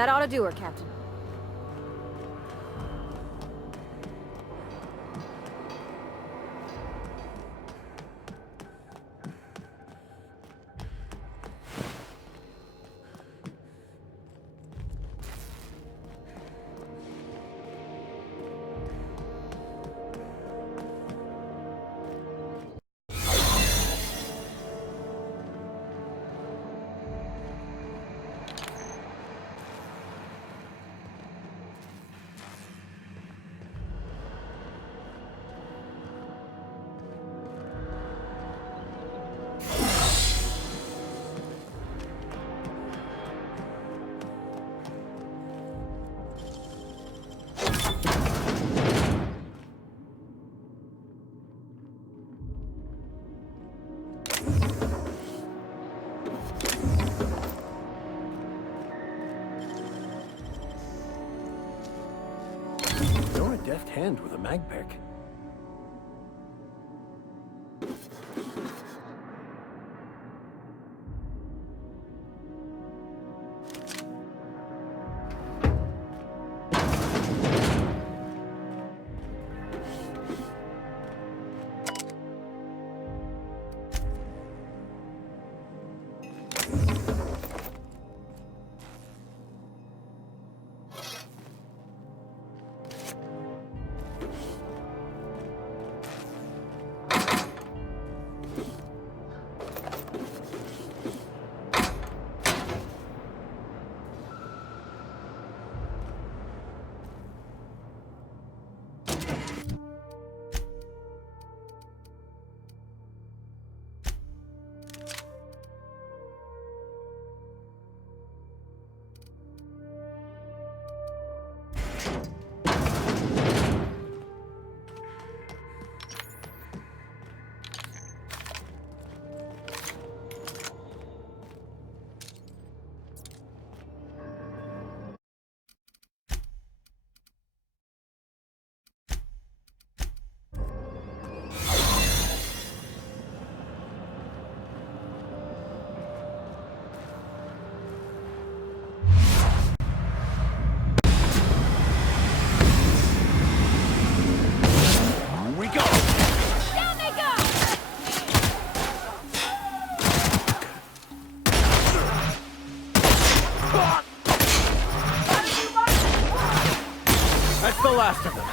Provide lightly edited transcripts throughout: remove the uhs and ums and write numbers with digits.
That ought to do her, Captain. You're a deft hand with a magpick. That's the last of them.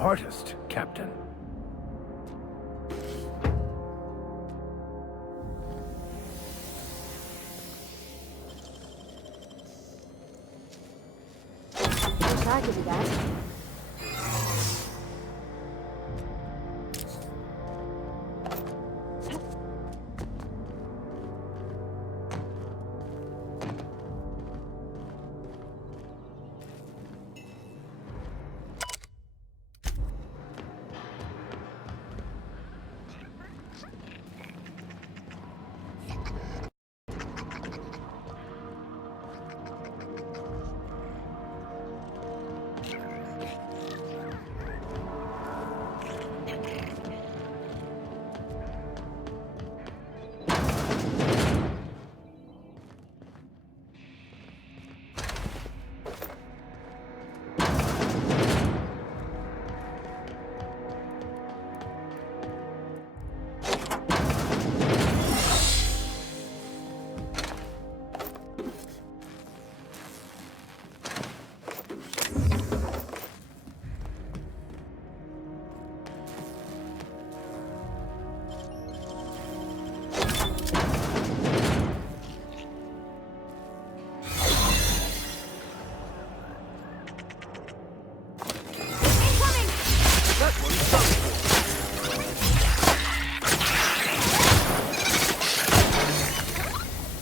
artist, Captain. Wish I could do that.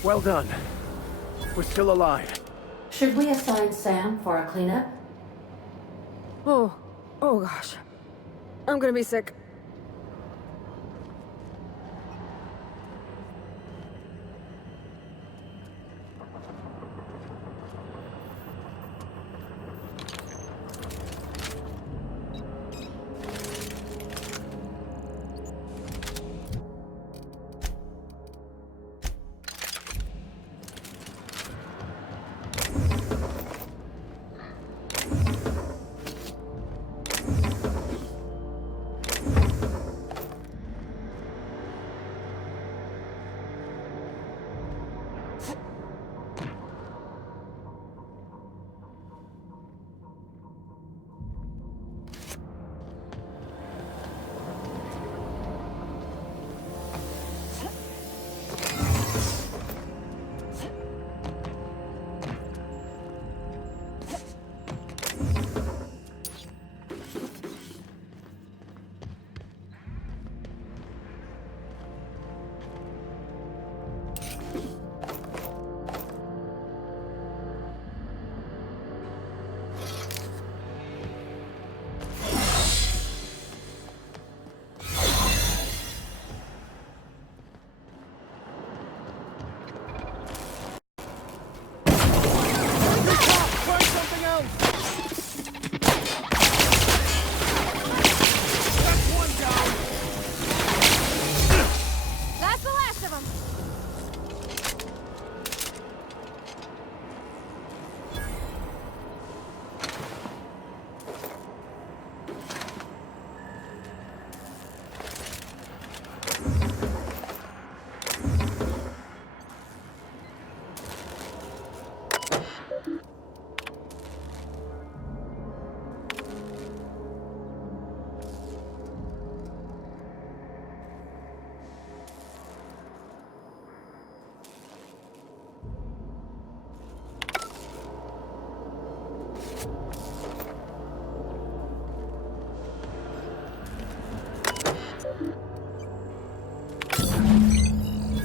Well done. We're still alive. Should we assign Sam for a cleanup? Oh gosh. I'm gonna be sick. Find something else! That's one down! That's the last of them.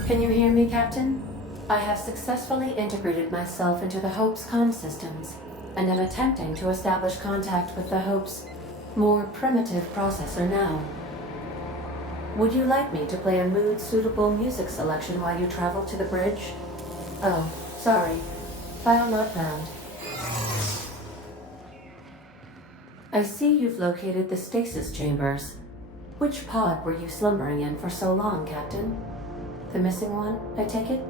Can you hear me, Captain? I have successfully integrated myself into the Hope's comm systems, and am attempting to establish contact with the Hope's more primitive processor now. Would you like me to play a mood-suitable music selection while you travel to the bridge? Oh, sorry. File not found. I see you've located the stasis chambers. Which pod were you slumbering in for so long, Captain? The missing one, I take it?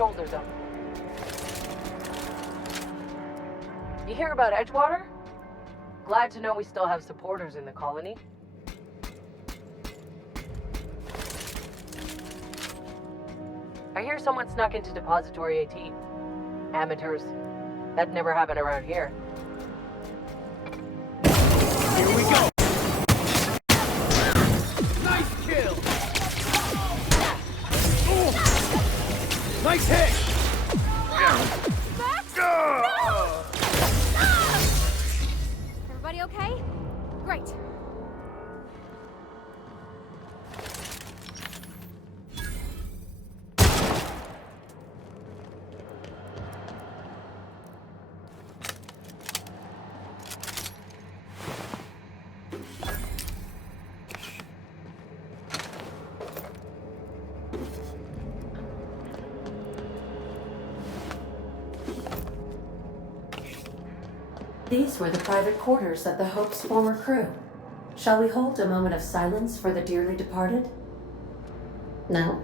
shoulders up. You hear about Edgewater? Glad to know we still have supporters in the colony. I hear someone snuck into Depository 18. Amateurs. That never happened around here. Here we go! Nice kill! Ooh. Nice hit! Everybody okay? Great. These were the private quarters of the Hope's former crew. Shall we hold a moment of silence for the dearly departed? No?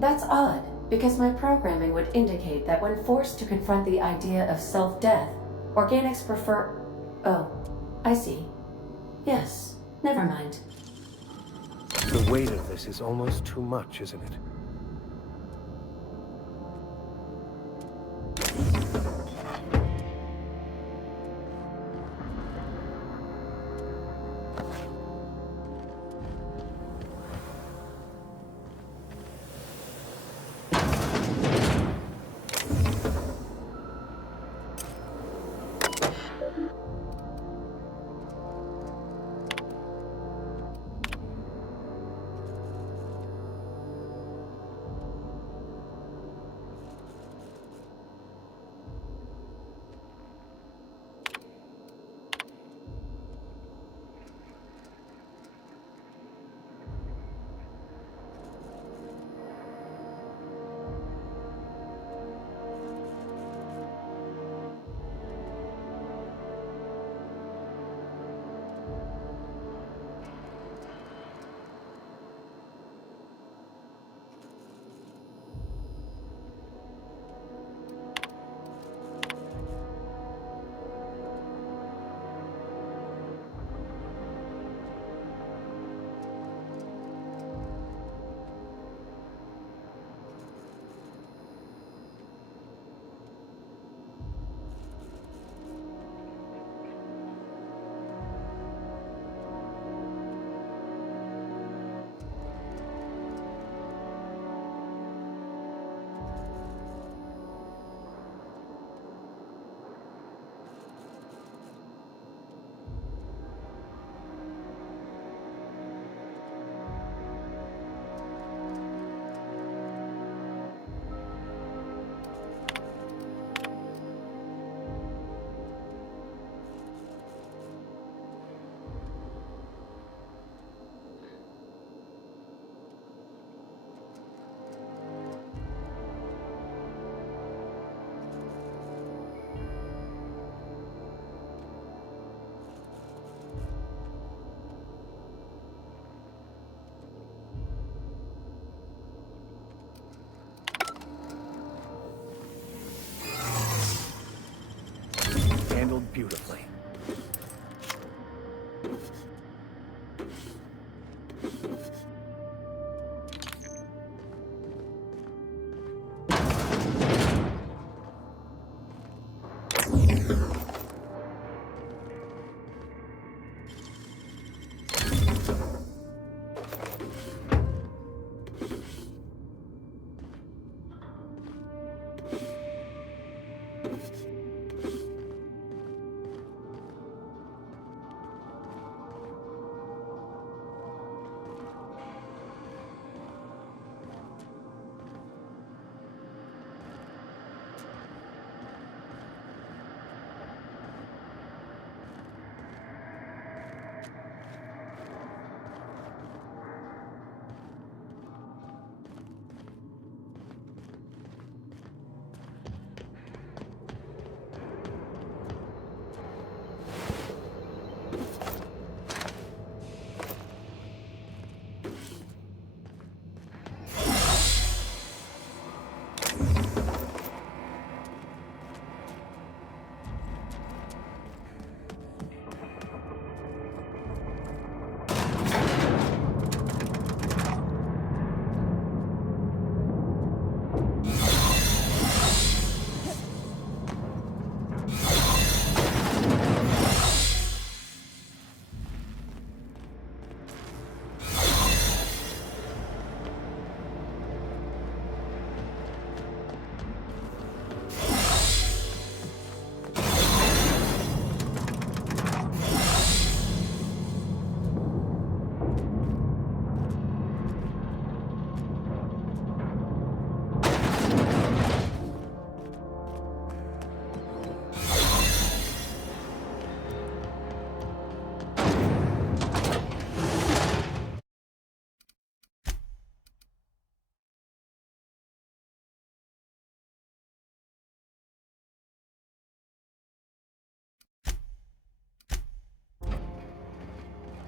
That's odd, because my programming would indicate that when forced to confront the idea of self-death, organics prefer... Oh, I see. Yes, never mind. The weight of this is almost too much, isn't it? Handled beautifully.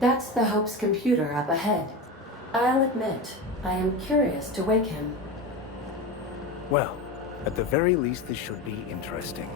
That's the Hope's computer up ahead. I'll admit, I am curious to wake him. Well, at the very least, this should be interesting.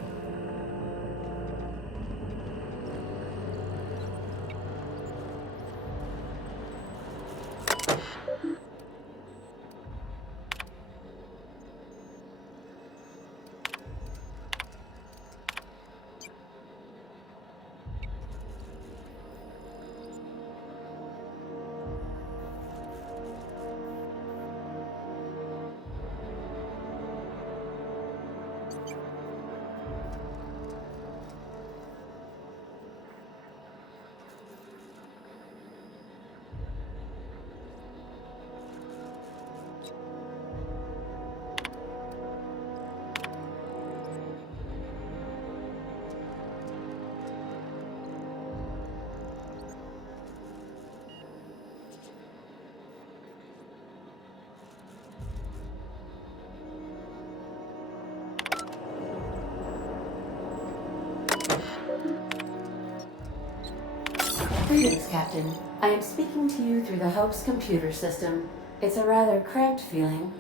Greetings, Captain. I am speaking to you through the Hope's computer system. It's a rather cramped feeling,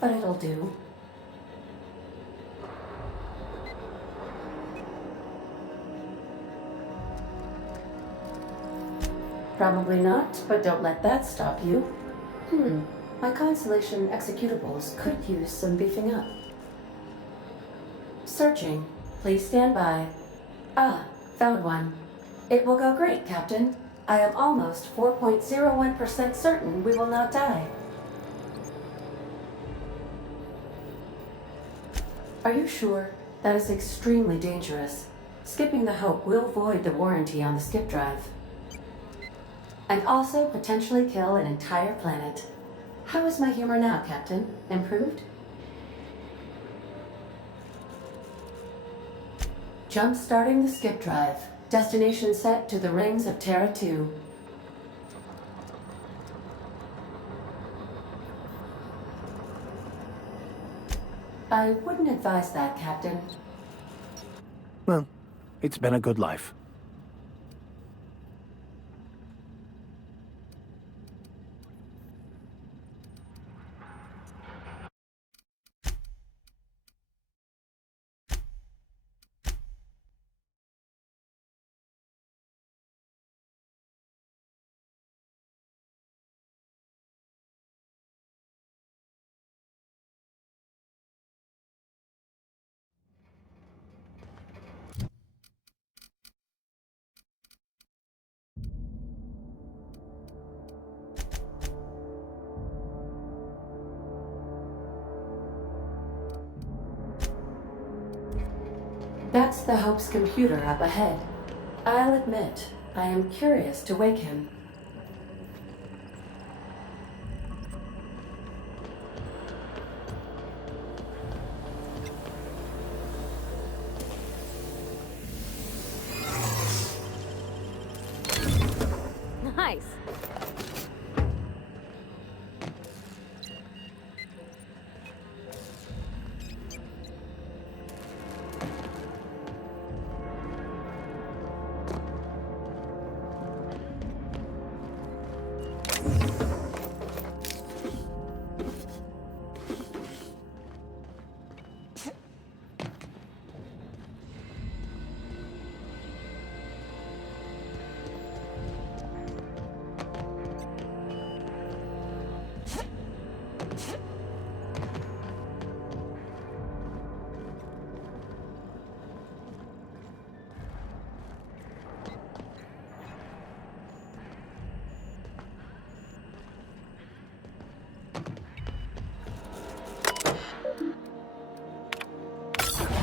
but it'll do. Probably not, but don't let that stop you. My Constellation executables could use some beefing up. Searching. Please stand by. Ah, found one. It will go great, Captain. I am almost 4.01% certain we will not die. Are you sure? That is extremely dangerous. Skipping the Hope will void the warranty on the skip drive. And also potentially kill an entire planet. How is my humor now, Captain? Improved? Jump-starting the skip drive. Destination set to the rings of Terra 2. I wouldn't advise that, Captain. Well, it's been a good life. That's the Hope's computer up ahead. I'll admit, I am curious to wake him. Nice.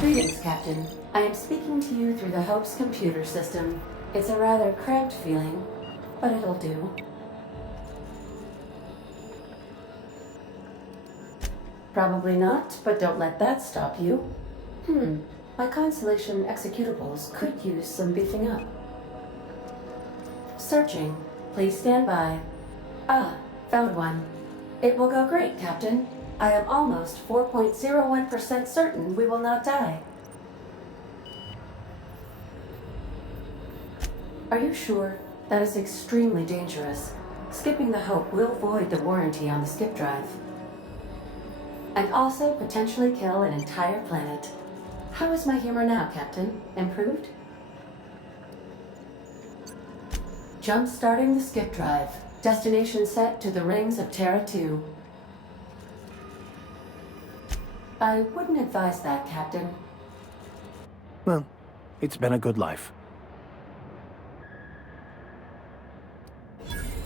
Greetings, Captain. I am speaking to you through the Hope's computer system. It's a rather cramped feeling, but it'll do. Probably not, but don't let that stop you. My Constellation executables could use some beefing up. Searching. Please stand by. Ah, found one. It will go great, Captain. I am almost 4.01% certain we will not die. Are you sure? That is extremely dangerous. Skipping the Hope will void the warranty on the skip drive. And also potentially kill an entire planet. How is my humor now, Captain? Improved? Jump-starting the skip drive. Destination set to the rings of Terra 2. I wouldn't advise that, Captain. Well, it's been a good life.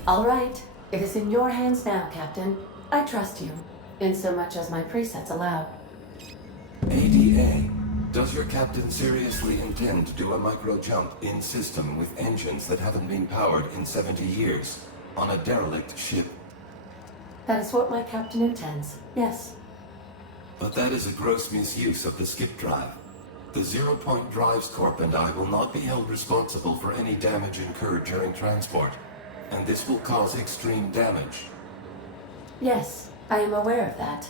All right. It is in your hands now, Captain. I trust you, in so much as my presets allow. ADA, does your captain seriously intend to do a micro-jump in system with engines that haven't been powered in 70 years, on a derelict ship? That is what my captain intends, yes. But that is a gross misuse of the skip drive. The Zero Point Drives Corp and I will not be held responsible for any damage incurred during transport, and this will cause extreme damage. Yes, I am aware of that.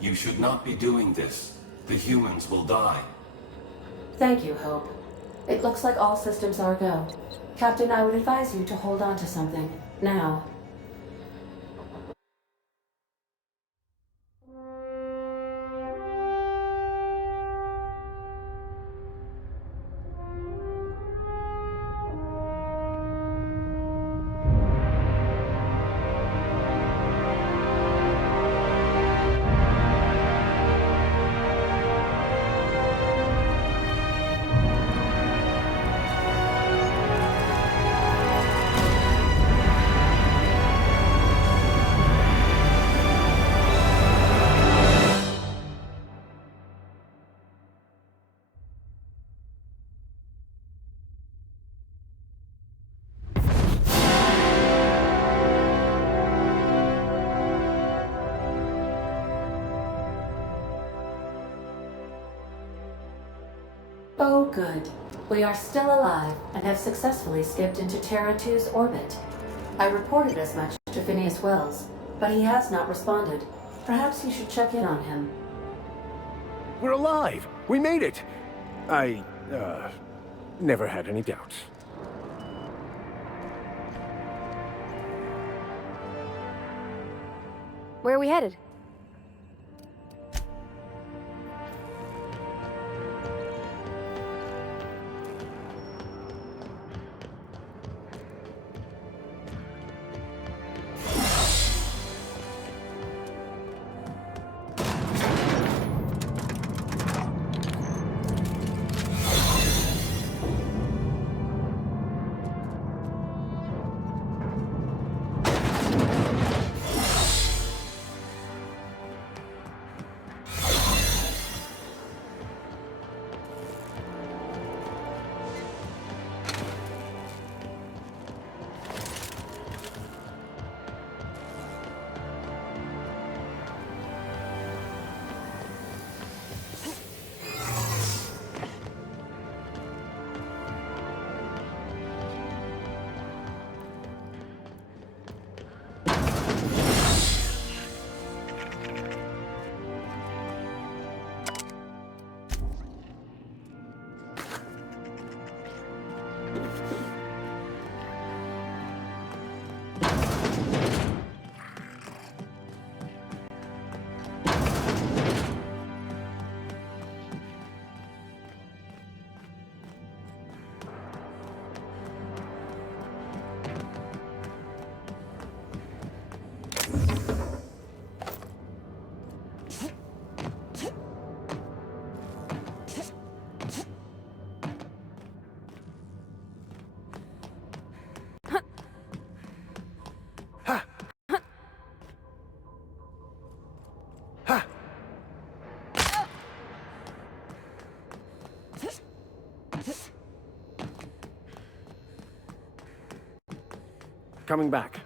You should not be doing this. The humans will die. Thank you, Hope. It looks like all systems are go. Captain, I would advise you to hold on to something, now. Oh, good. We are still alive and have successfully skipped into Terra 2's orbit. I reported as much to Phineas Wells, but he has not responded. Perhaps you should check in on him. We're alive! We made it! I, never had any doubts. Where are we headed? Coming back.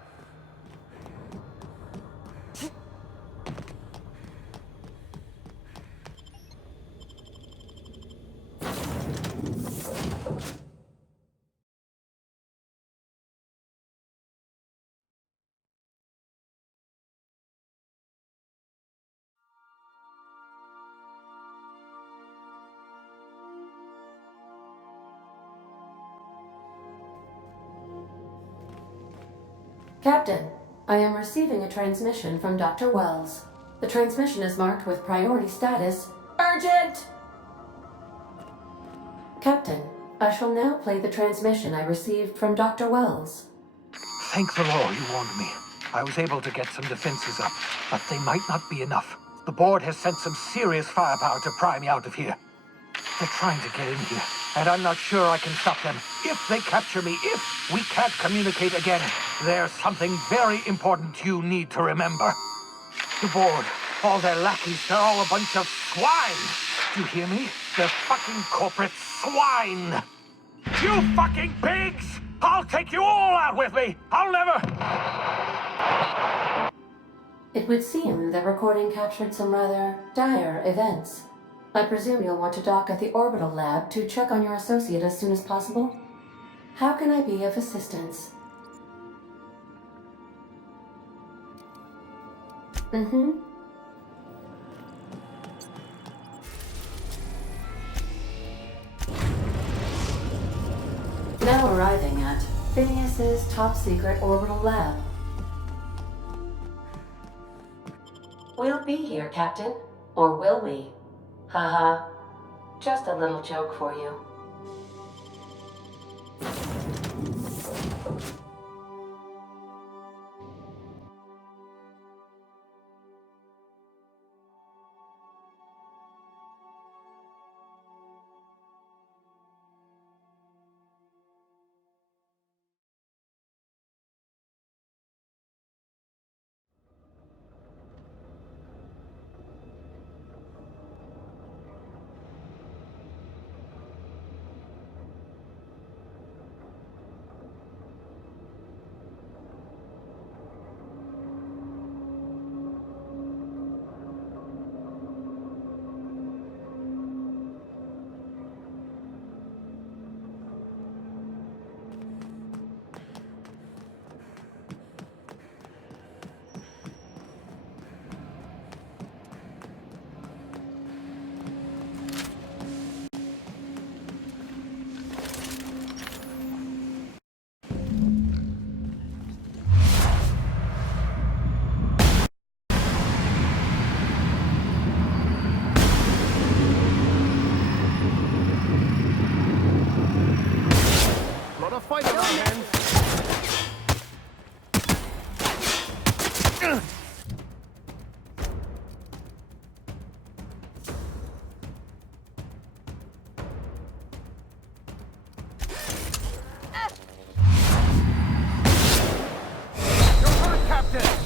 Captain, I am receiving a transmission from Dr. Wells. The transmission is marked with priority status urgent! Captain, I shall now play the transmission I received from Dr. Wells. Thank the Lord you warned me. I was able to get some defenses up, but they might not be enough. The board has sent some serious firepower to pry me out of here. They're trying to get in here, and I'm not sure I can stop them. If they capture me, if we can't communicate again, there's something very important you need to remember. The board, all their lackeys, they're all a bunch of swine. Do you hear me? They're fucking corporate swine. You fucking pigs! I'll take you all out with me! I'll never... It would seem the recording captured some rather dire events. I presume you'll want to dock at the orbital lab to check on your associate as soon as possible. How can I be of assistance? Now arriving at Phineas's top-secret orbital lab. We'll be here, Captain. Or will we? Haha. Just a little joke for you. Lot of fighting on hands. You're hurt, Captain!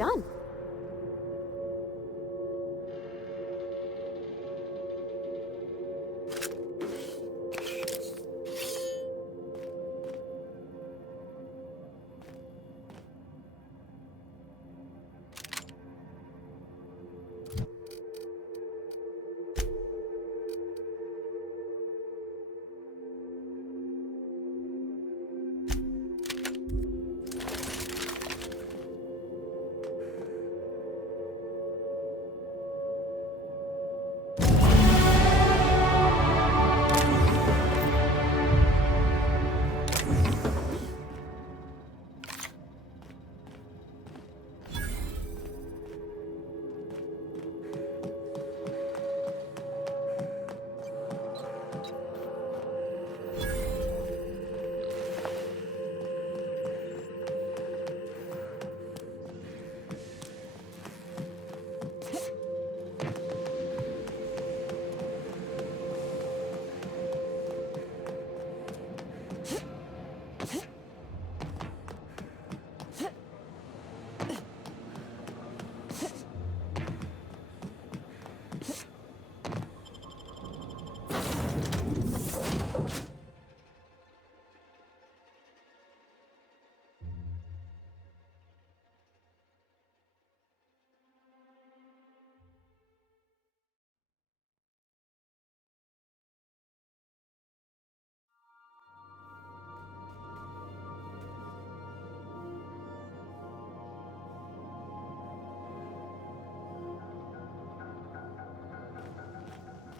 done.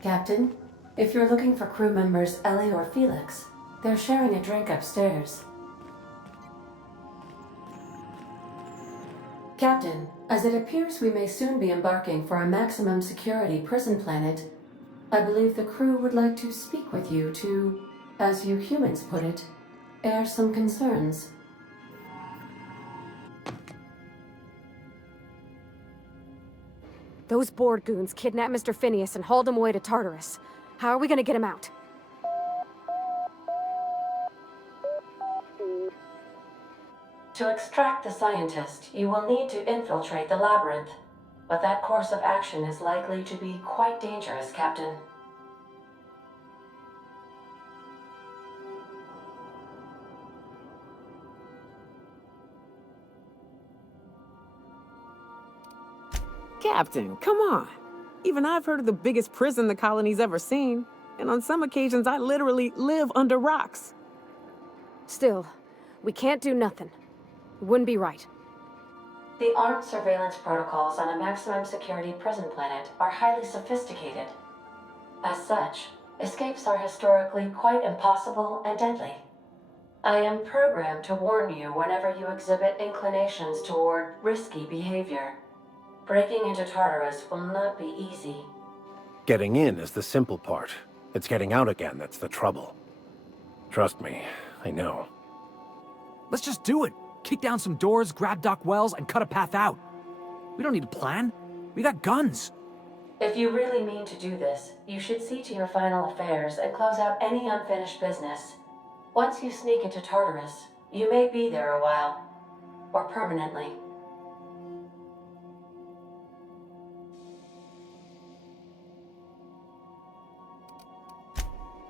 Captain, if you're looking for crew members Ellie or Felix, they're sharing a drink upstairs. Captain, as it appears we may soon be embarking for a maximum security prison planet, I believe the crew would like to speak with you to, as you humans put it, air some concerns. Those board goons kidnapped Mr. Phineas and hauled him away to Tartarus. How are we gonna get him out? To extract the scientist, you will need to infiltrate the labyrinth. But that course of action is likely to be quite dangerous, Captain. Captain, come on. Even I've heard of the biggest prison the colony's ever seen. And on some occasions, I literally live under rocks. Still, we can't do nothing. It wouldn't be right. The armed surveillance protocols on a maximum security prison planet are highly sophisticated. As such, escapes are historically quite impossible and deadly. I am programmed to warn you whenever you exhibit inclinations toward risky behavior. Breaking into Tartarus will not be easy. Getting in is the simple part. It's getting out again that's the trouble. Trust me, I know. Let's just do it. Kick down some doors, grab Doc Wells, and cut a path out. We don't need a plan. We got guns. If you really mean to do this, you should see to your final affairs and close out any unfinished business. Once you sneak into Tartarus, you may be there a while. Or permanently.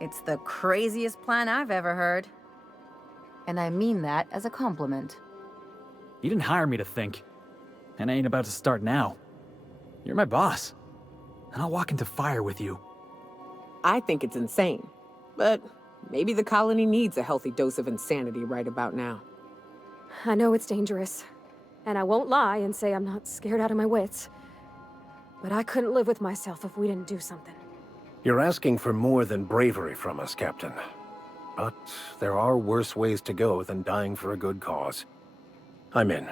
It's the craziest plan I've ever heard. And I mean that as a compliment. You didn't hire me to think. And I ain't about to start now. You're my boss. And I'll walk into fire with you. I think it's insane. But maybe the colony needs a healthy dose of insanity right about now. I know it's dangerous. And I won't lie and say I'm not scared out of my wits. But I couldn't live with myself if we didn't do something. You're asking for more than bravery from us, Captain. But there are worse ways to go than dying for a good cause. I'm in.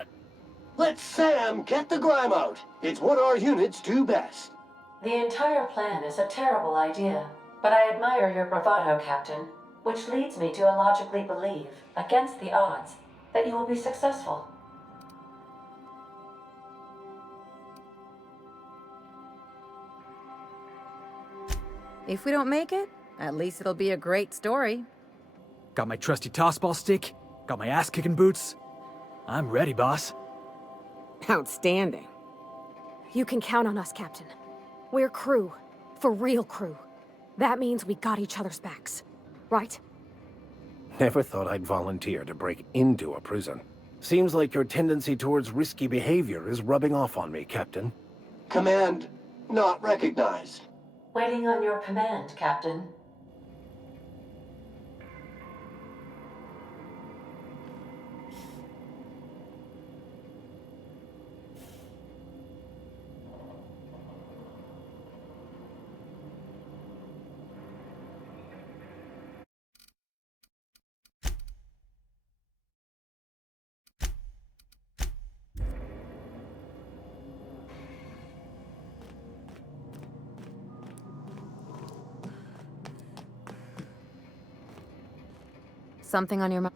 Let Sam get the grime out. It's what our units do best. The entire plan is a terrible idea, but I admire your bravado, Captain, which leads me to illogically believe, against the odds, that you will be successful. If we don't make it, at least it'll be a great story. Got my trusty tossball stick, got my ass-kicking boots. I'm ready, boss. Outstanding. You can count on us, Captain. We're crew. For real crew. That means we got each other's backs. Right? Never thought I'd volunteer to break into a prison. Seems like your tendency towards risky behavior is rubbing off on me, Captain. Command not recognized. Waiting on your command, Captain. Something on your mind?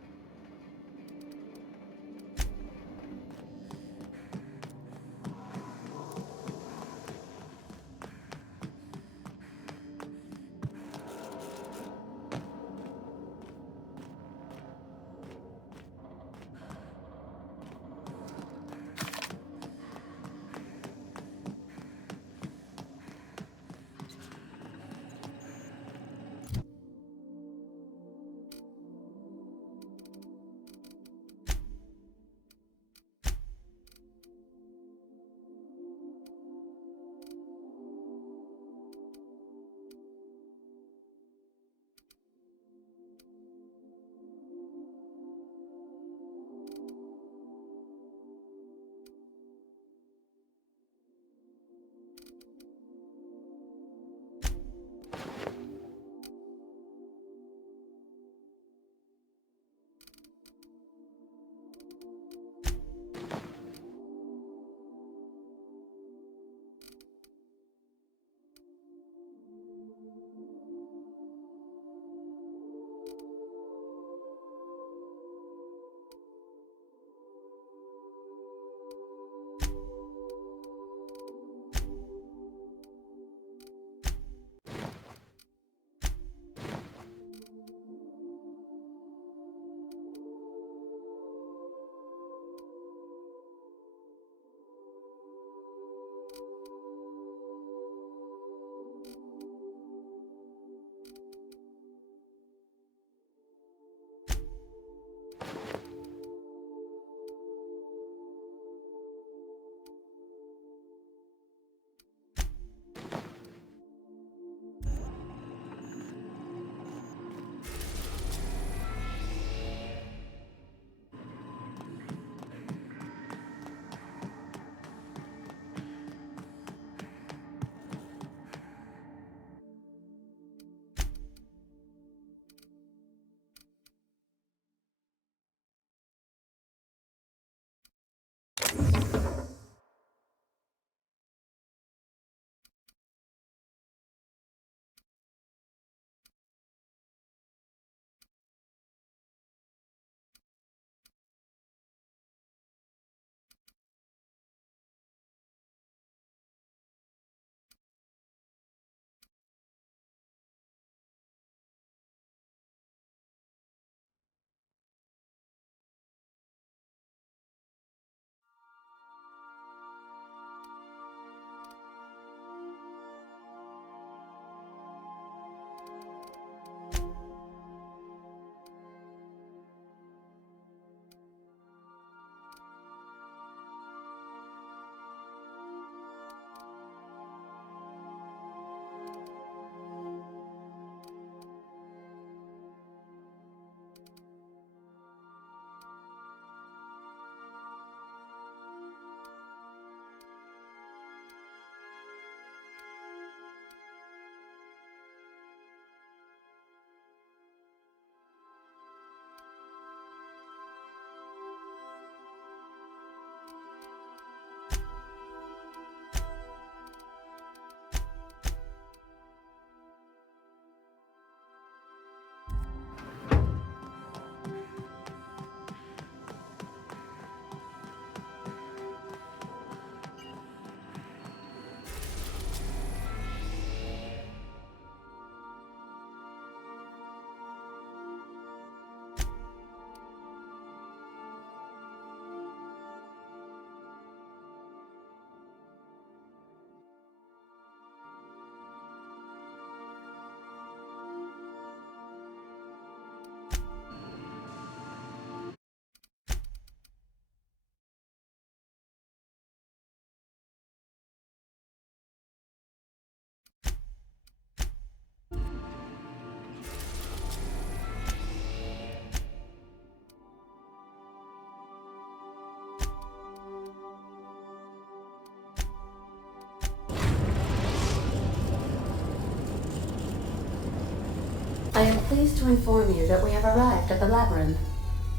pleased to inform you that we have arrived at the labyrinth.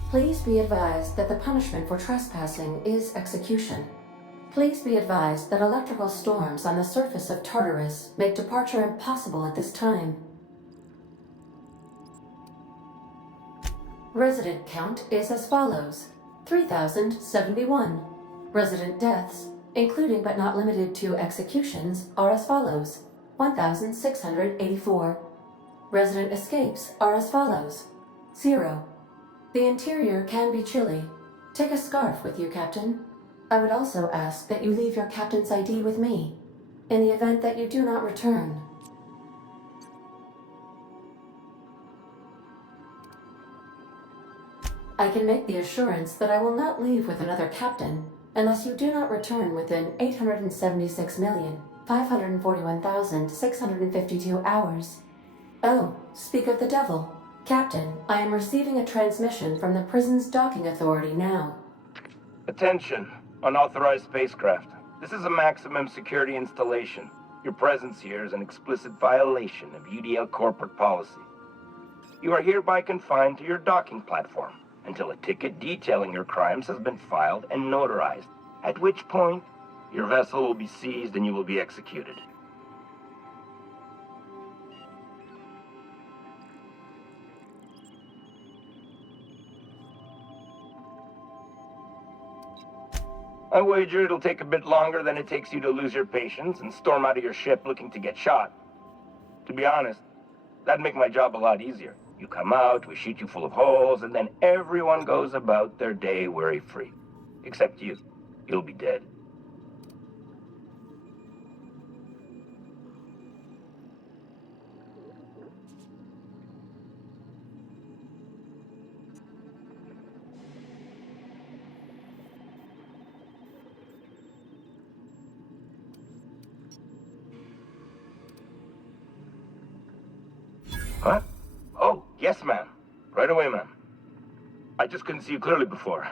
Please be advised that the punishment for trespassing is execution. Please be advised that electrical storms on the surface of Tartarus make departure impossible at this time. Resident count is as follows: 3,071. Resident deaths, including but not limited to executions, are as follows: 1,684. Resident escapes are as follows: 0. The interior can be chilly. Take a scarf with you, Captain. I would also ask that you leave your captain's ID with me, in the event that you do not return. I can make the assurance that I will not leave with another captain unless you do not return within 876,541,652 hours. Oh, speak of the devil. Captain, I am receiving a transmission from the prison's docking authority now. Attention, unauthorized spacecraft. This is a maximum security installation. Your presence here is an explicit violation of UDL corporate policy. You are hereby confined to your docking platform until a ticket detailing your crimes has been filed and notarized, at which point your vessel will be seized and you will be executed. I wager it'll take a bit longer than it takes you to lose your patience and storm out of your ship looking to get shot. To be honest, that'd make my job a lot easier. You come out, we shoot you full of holes, and then everyone goes about their day worry-free. Except you. You'll be dead. Huh? Oh, yes, ma'am. Right away, ma'am. I just couldn't see you clearly before.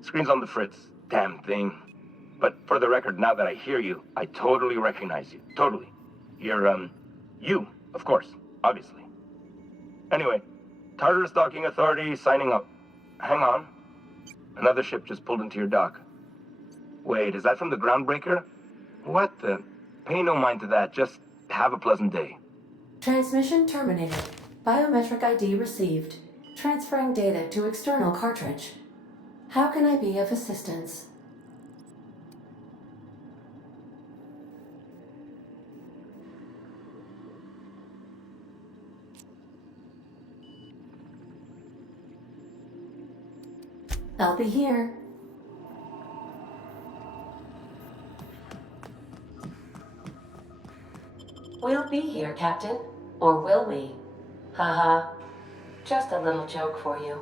Screen's on the fritz. Damn thing. But for the record, now that I hear you, I totally recognize you. Totally. You're, you, of course. Obviously. Anyway, Tartarus Docking Authority signing up. Hang on. Another ship just pulled into your dock. Wait, is that from the Groundbreaker? What the? Pay no mind to that. Just have a pleasant day. Transmission terminated. Biometric ID received. Transferring data to external cartridge. How can I be of assistance? I'll be here. We'll be here, Captain. Or will we? Haha. Just a little joke for you.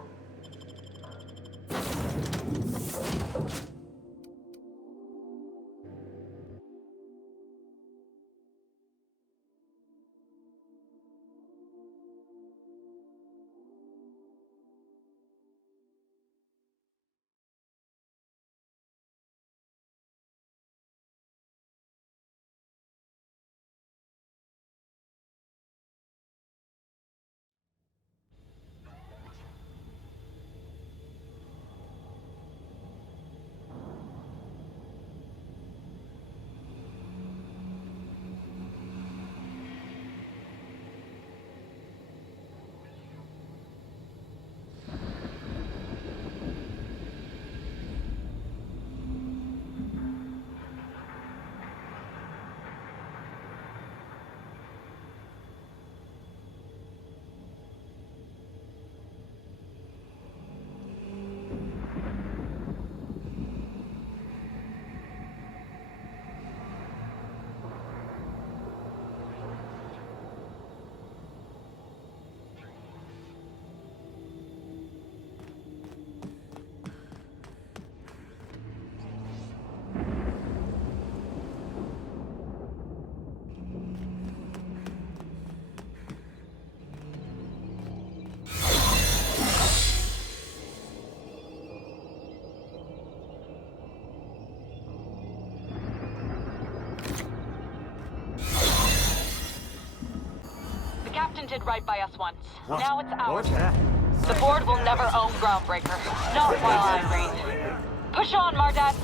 did right by us once. What? Now it's ours. What's that? The board will never own Groundbreaker. Not while I reign. Push on, Mardat!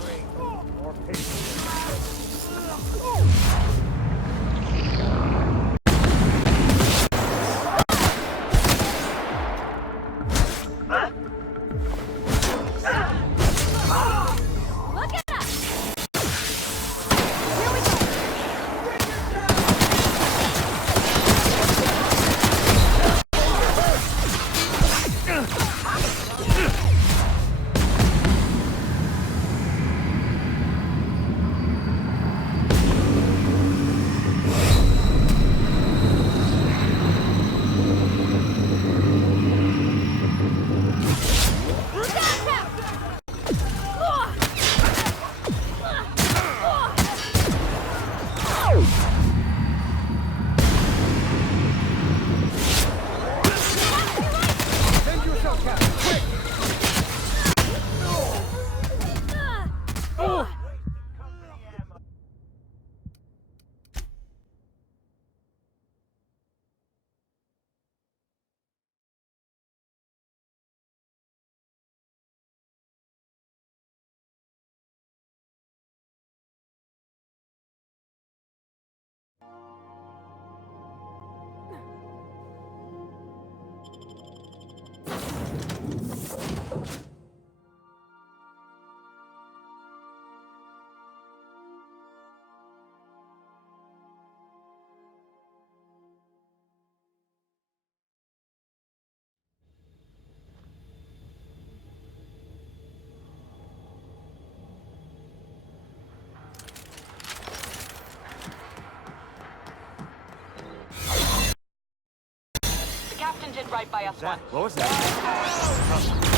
The captain did right by us once. What was that?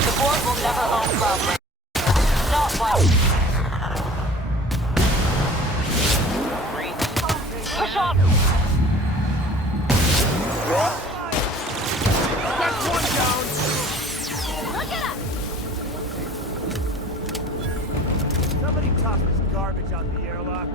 The board will never own Groundbreaker. Not while... Push on! That's one down! Look at us! Somebody toss this garbage out the airlock.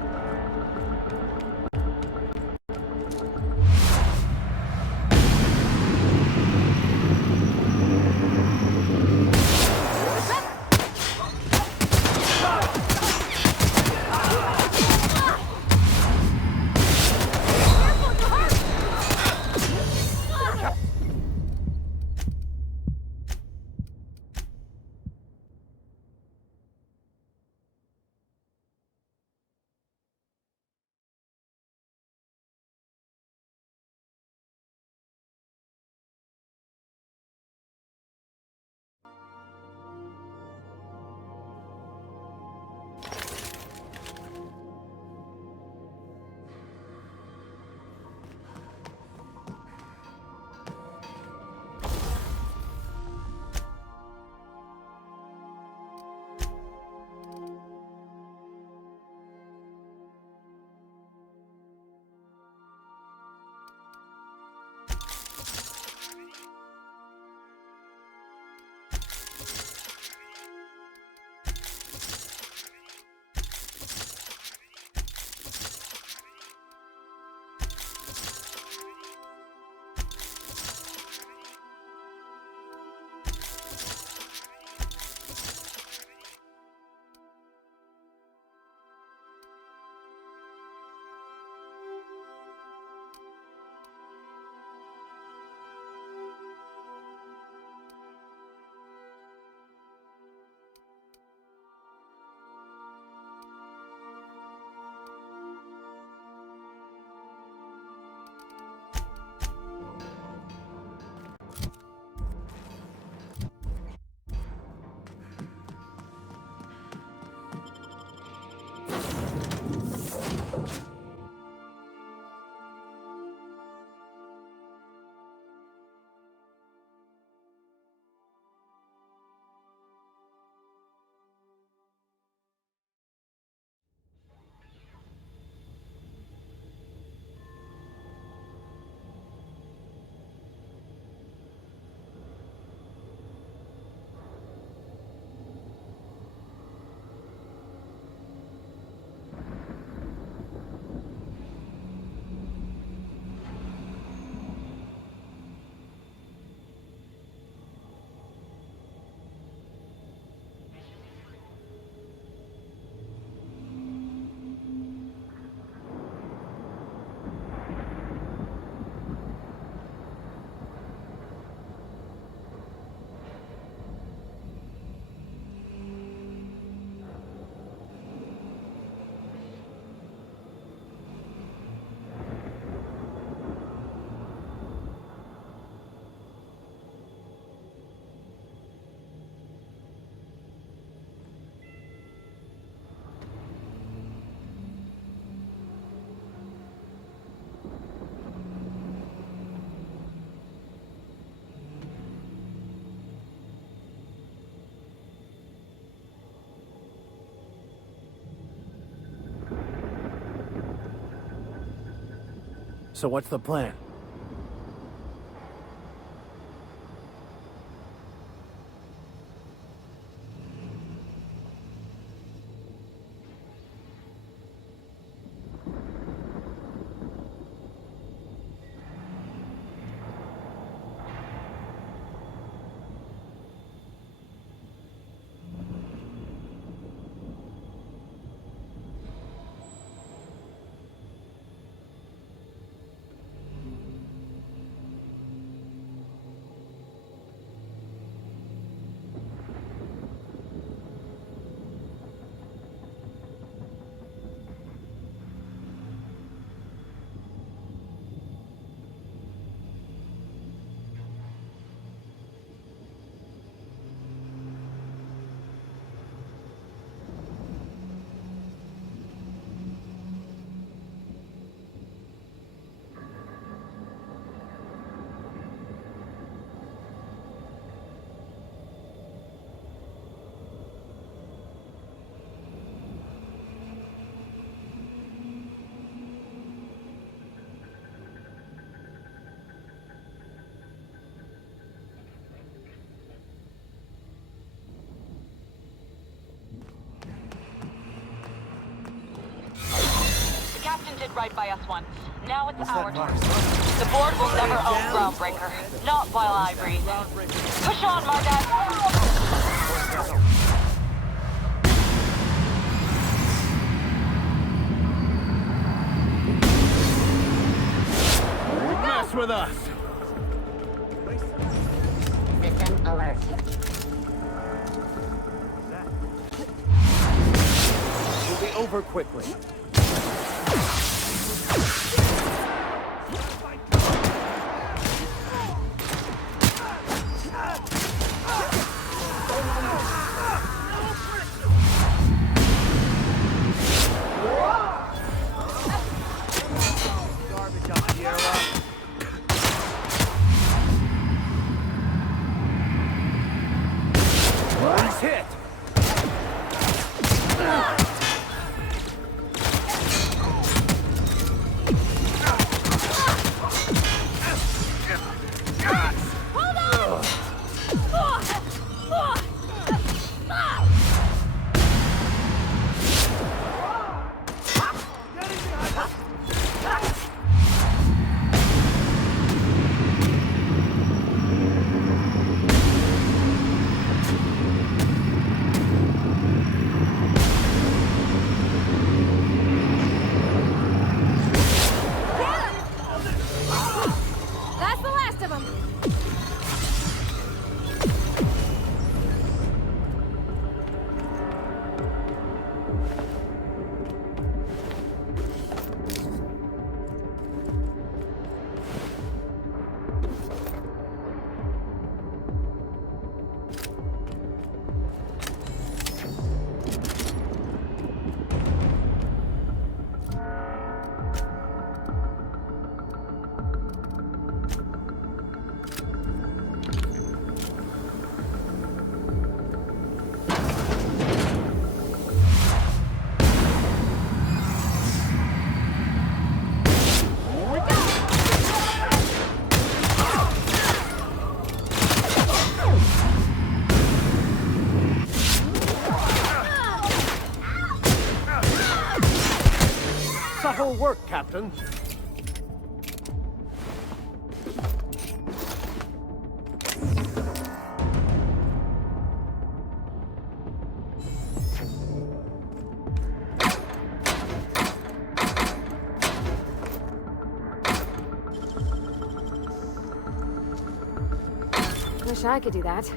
So what's the plan? The captain did right by us once. Now it's our turn. The board will never own Groundbreaker. Not while I breathe. Push on, Mardad! Mess with us! Mission alert. We'll be over quickly. He's hit! That's the last of them! Subtle work, Captain. Wish I could do that.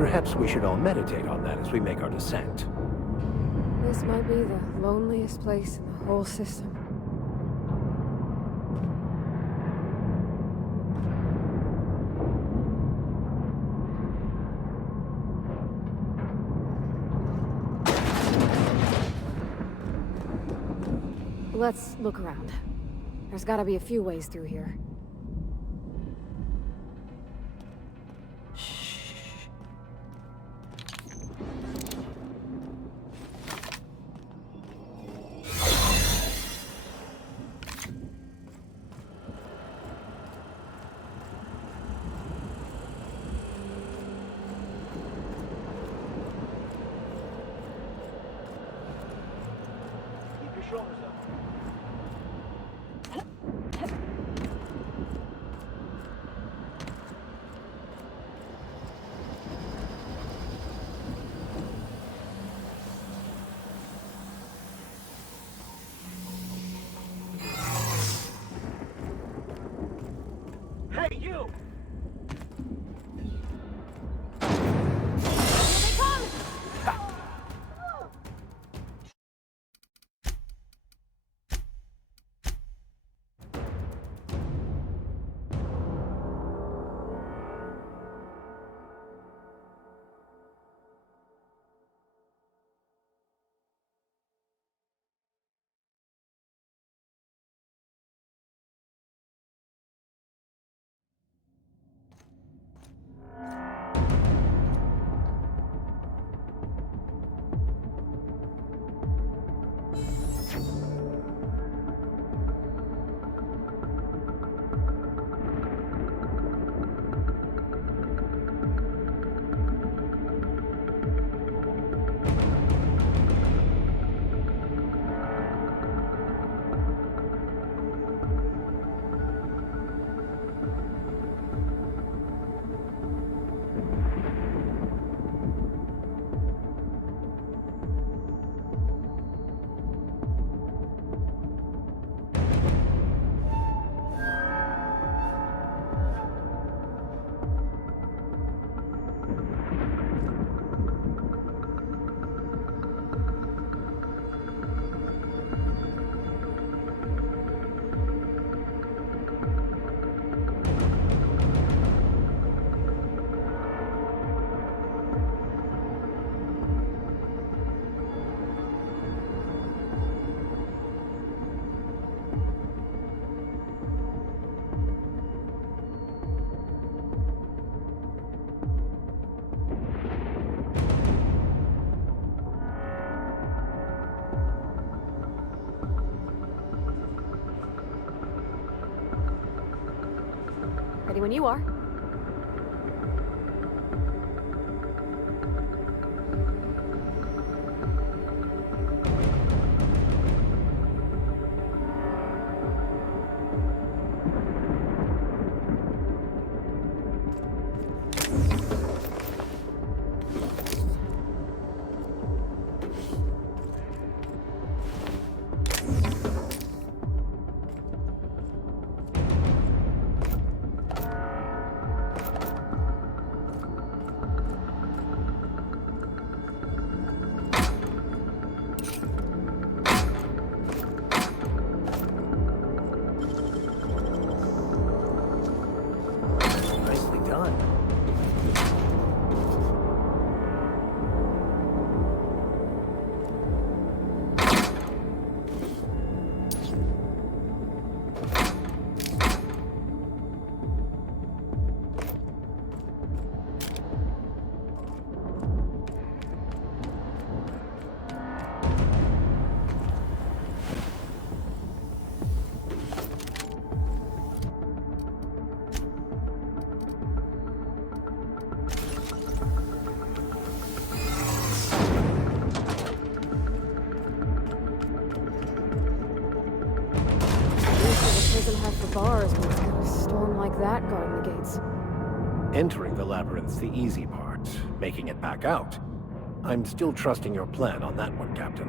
Perhaps we should all meditate on that as we make our descent. This might be the loneliest place in the whole system. Let's look around. There's gotta be a few ways through here. Keep your shoulders up. Hey, you! Ready when you are. Nicely done. Doesn't have for bars when it's got a storm like that guarding the gates. Entering the labyrinth's the easy part. Making it back out. I'm still trusting your plan on that one, Captain.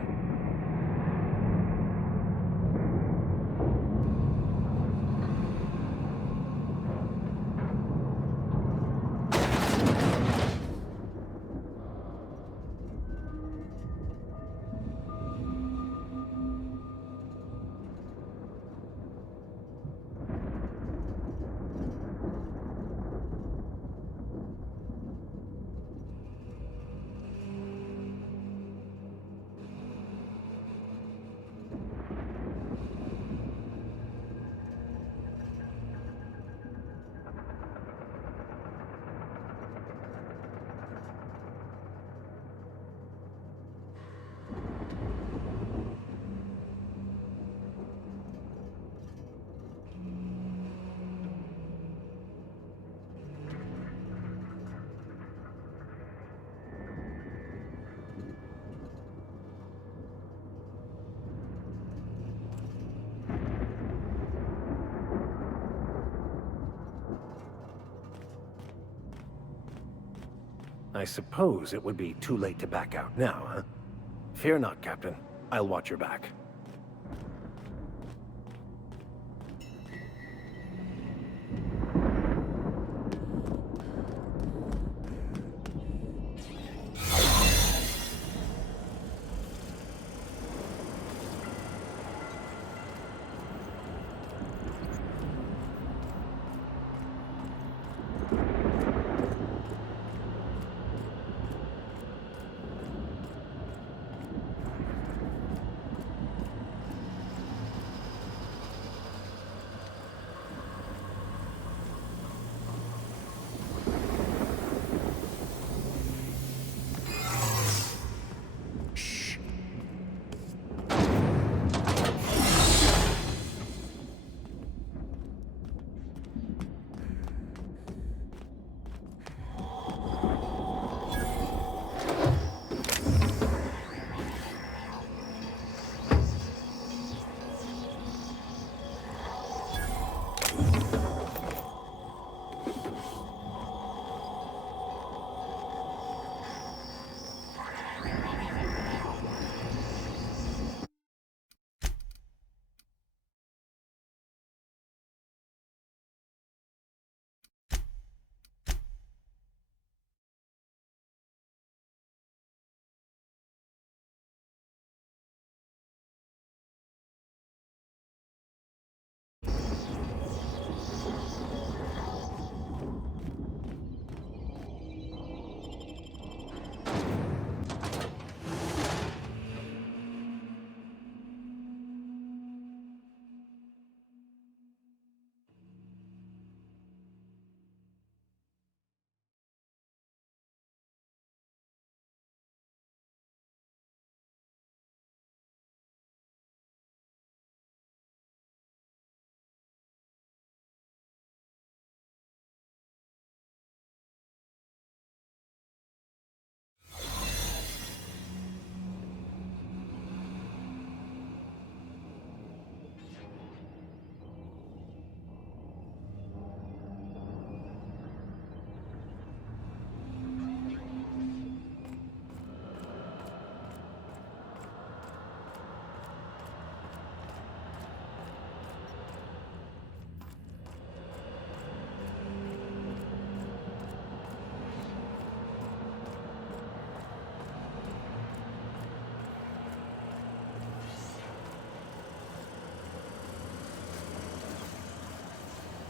I suppose it would be too late to back out now, huh? Fear not, Captain. I'll watch your back.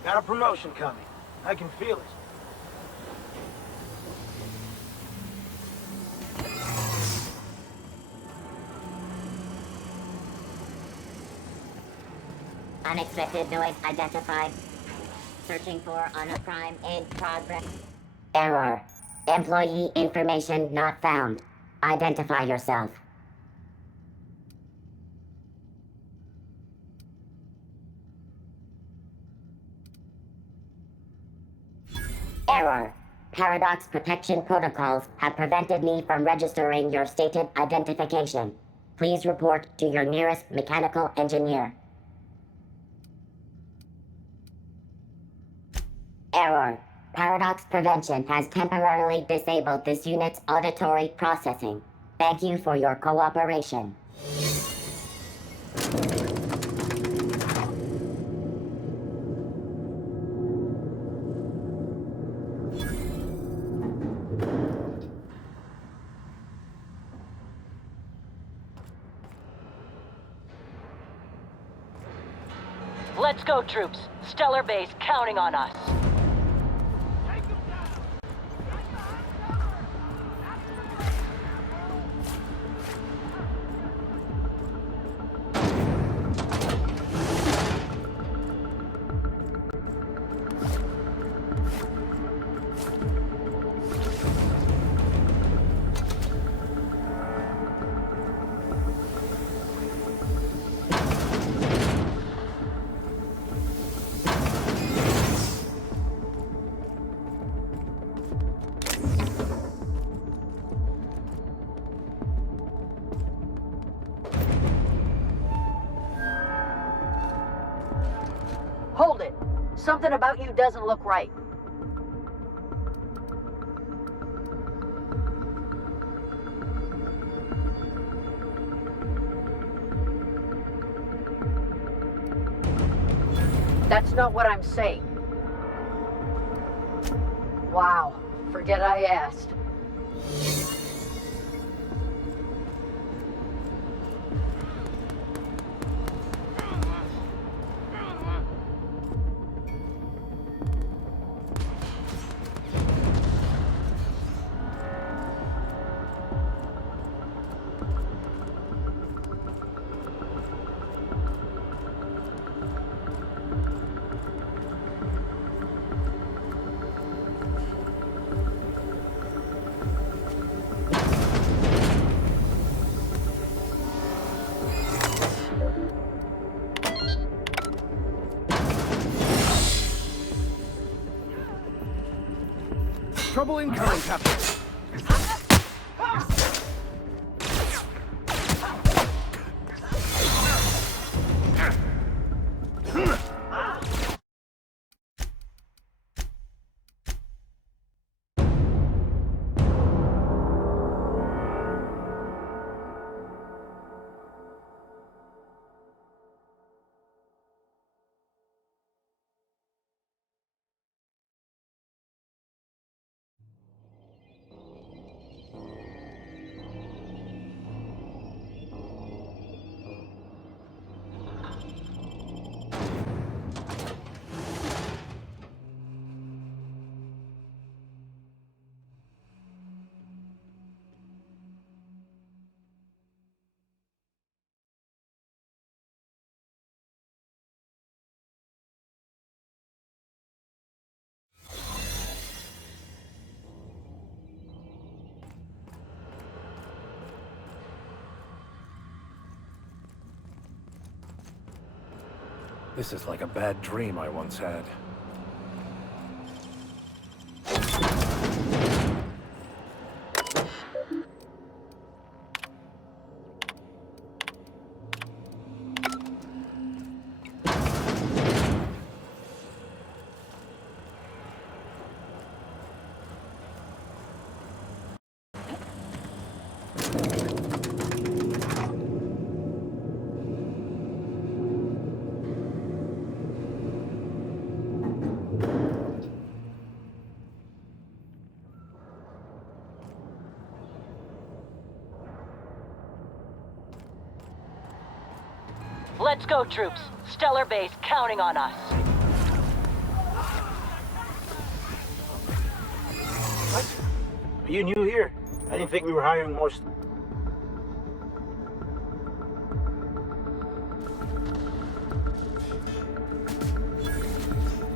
Got a promotion coming. I can feel it. Unexpected noise identified. Searching for on a crime in progress. Error. Employee information not found. Identify yourself. Error. Paradox protection protocols have prevented me from registering your stated identification. Please report to your nearest mechanical engineer. Error. Paradox Prevention has temporarily disabled this unit's auditory processing. Thank you for your cooperation. Let's go, troops. Stellar Base counting on us. Hold it. Something about you doesn't look right. That's not what I'm saying. Wow, forget I asked. Trouble incoming, Captain. This is like a bad dream I once had. Let's go, troops. Stellar Base counting on us. What? Are you new here? I didn't think we were hiring more.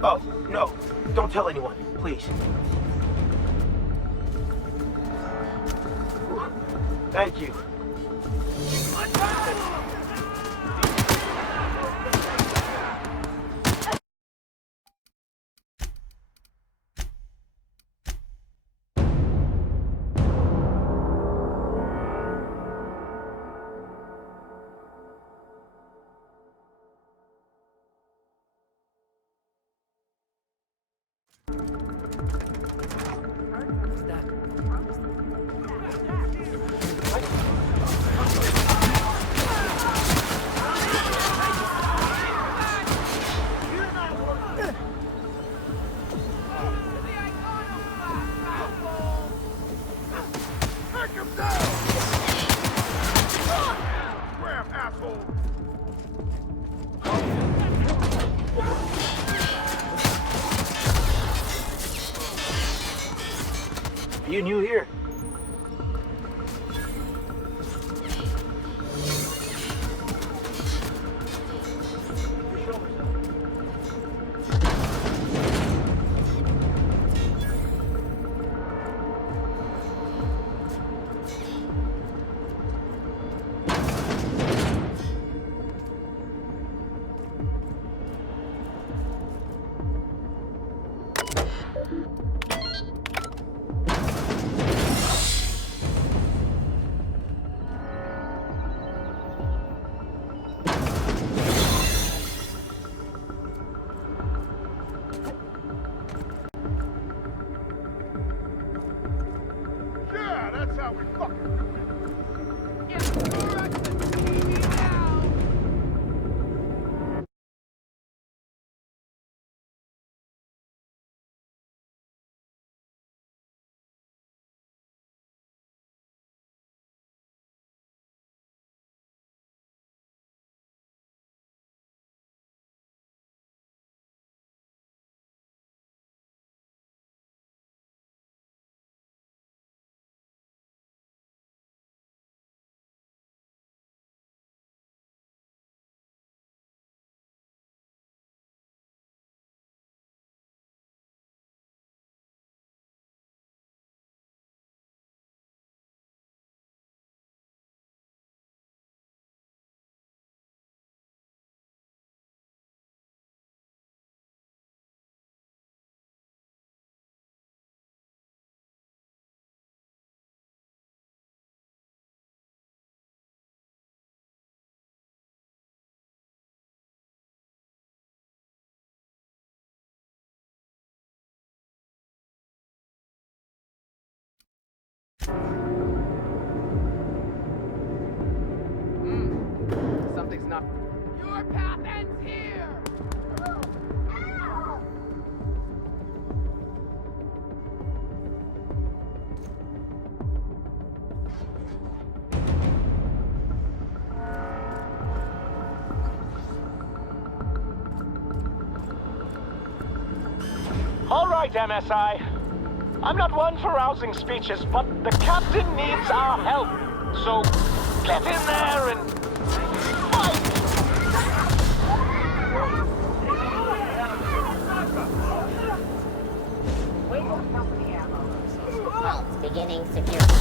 Oh, no. Don't tell anyone, please. Whew. Thank you. Are you new here? That's how we fucking enough. Your path ends here! All right, MSI. I'm not one for rousing speeches, but the captain needs our help. So, get in there and fight! Vaults beginning security.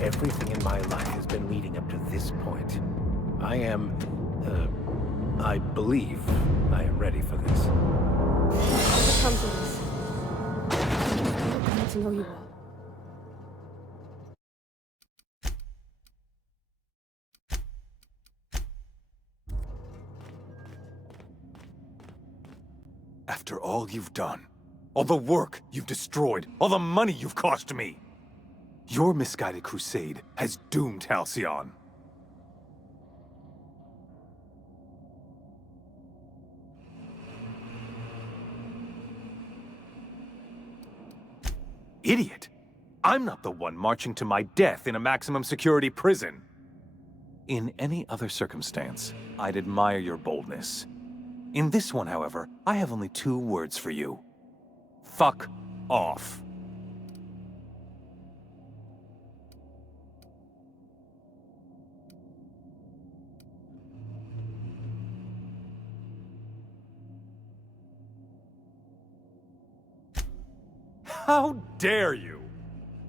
Everything in my life has been leading up to this point. I believe I am ready for this. Come to this. I need to know you all. After all you've done, all the work you've destroyed, all the money you've cost me, your misguided crusade has doomed Halcyon. Idiot! I'm not the one marching to my death in a maximum security prison. In any other circumstance, I'd admire your boldness. In this one, however, I have only 2 words for you. Fuck off. How dare you?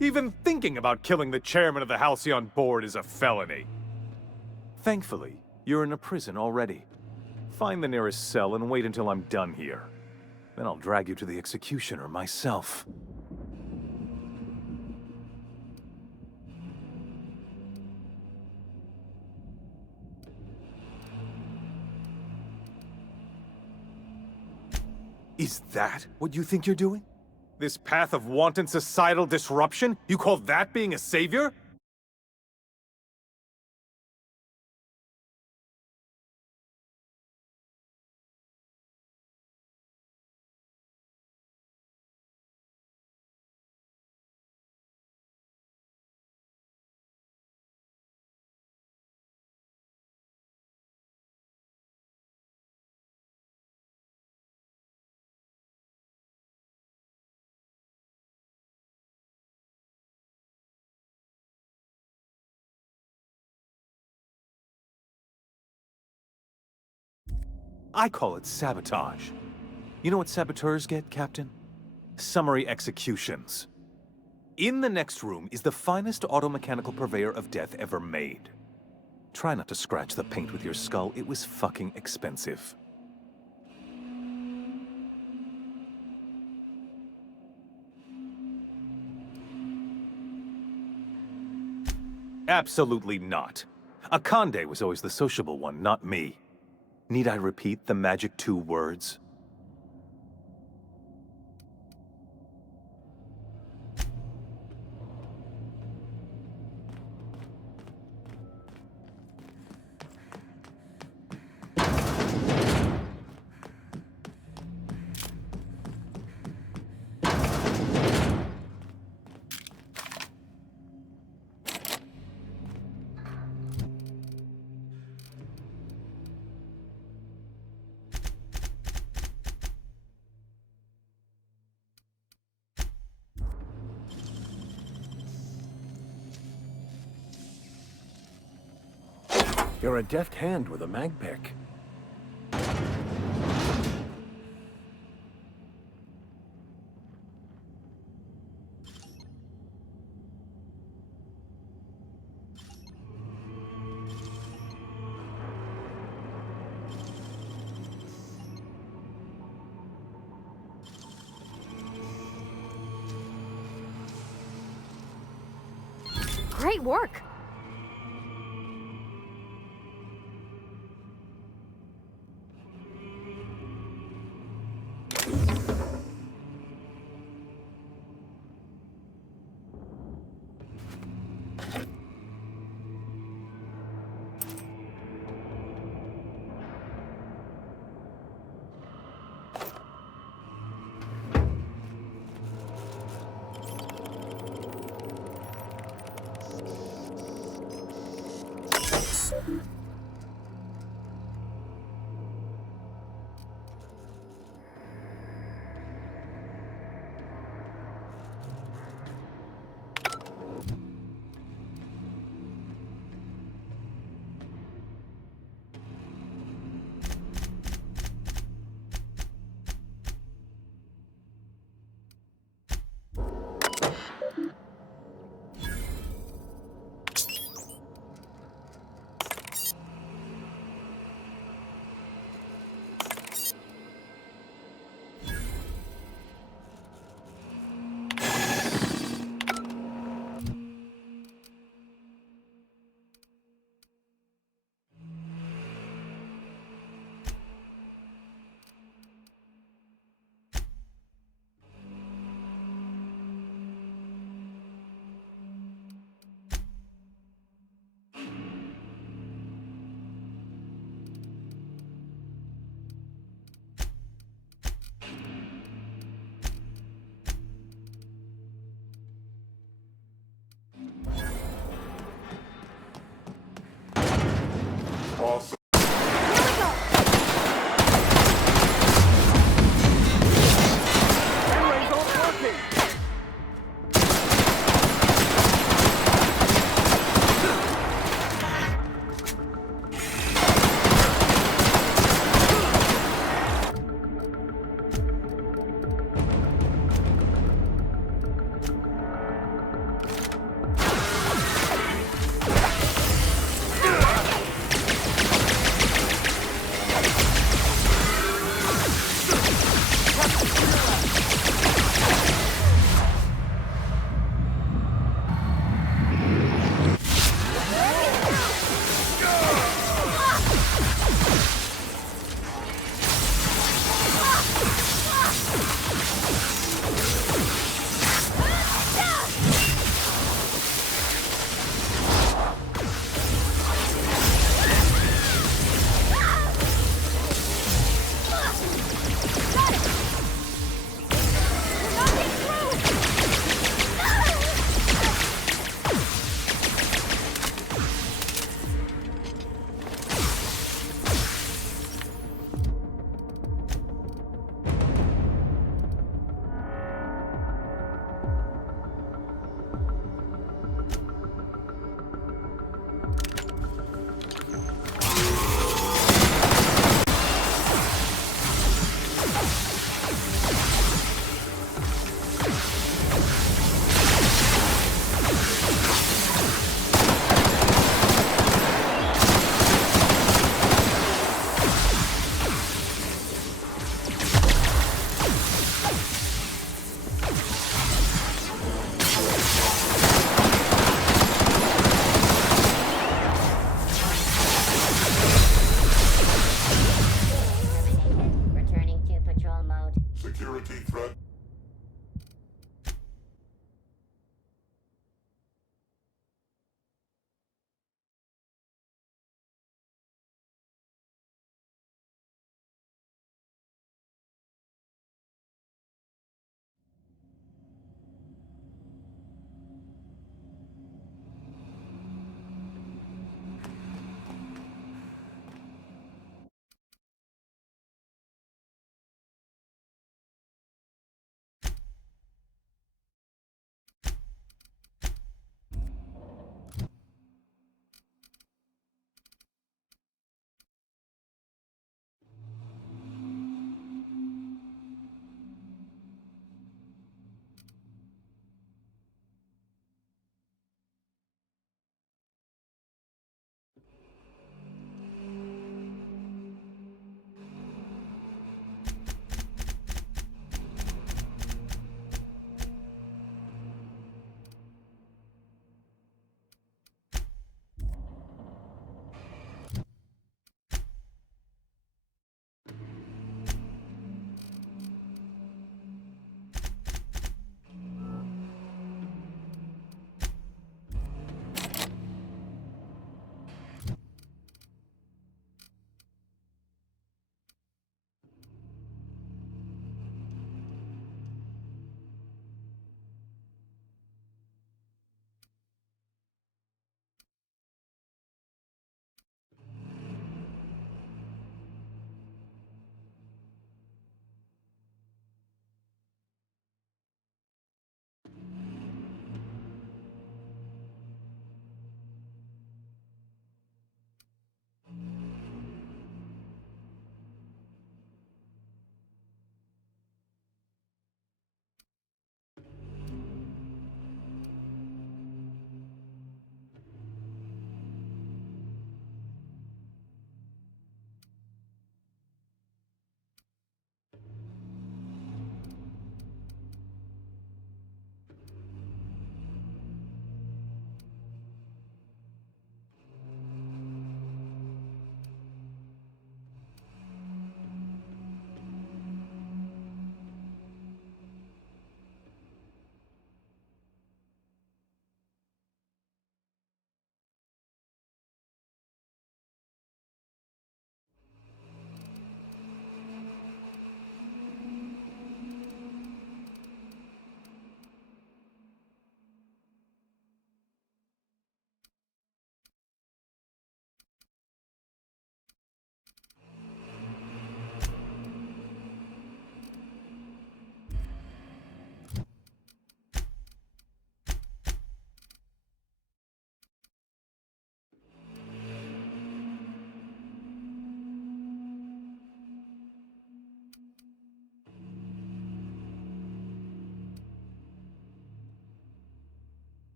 Even thinking about killing the chairman of the Halcyon board is a felony. Thankfully, you're in a prison already. Find the nearest cell and wait until I'm done here. Then I'll drag you to the executioner myself. Is that what you think you're doing? This path of wanton societal disruption? You call that being a savior? I call it sabotage. You know what saboteurs get, Captain? Summary executions. In the next room is the finest automechanical purveyor of death ever made. Try not to scratch the paint with your skull, it was fucking expensive. Absolutely not. Akande was always the sociable one, not me. Need I repeat the magic 2 words? You're a deft hand with a mag pick. Great work!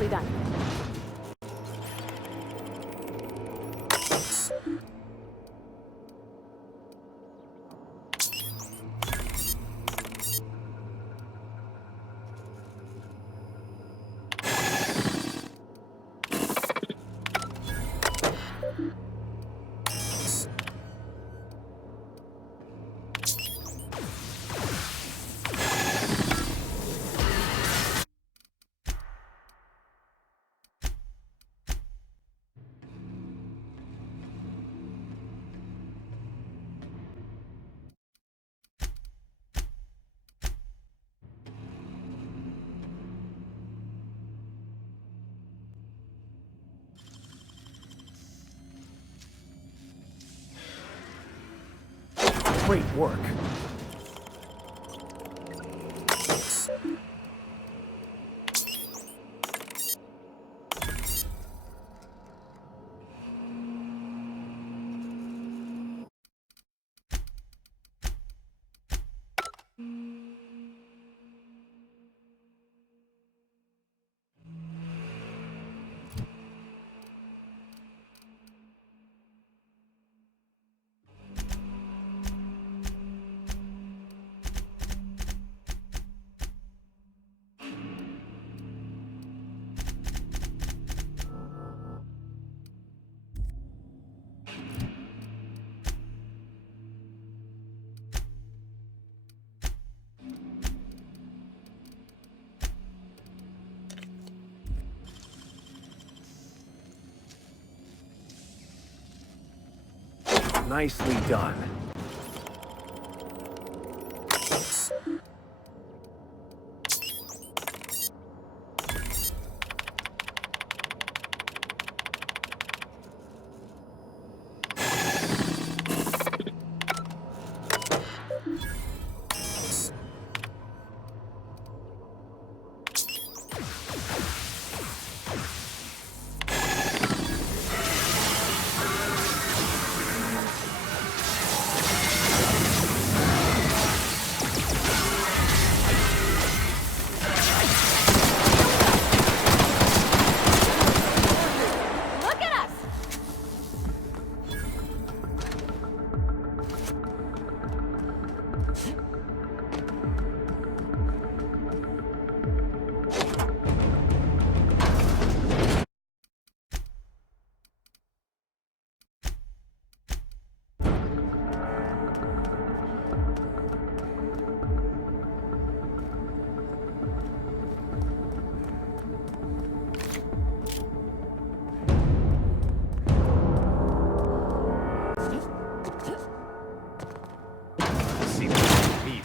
Nicely done. Great work. Nicely done.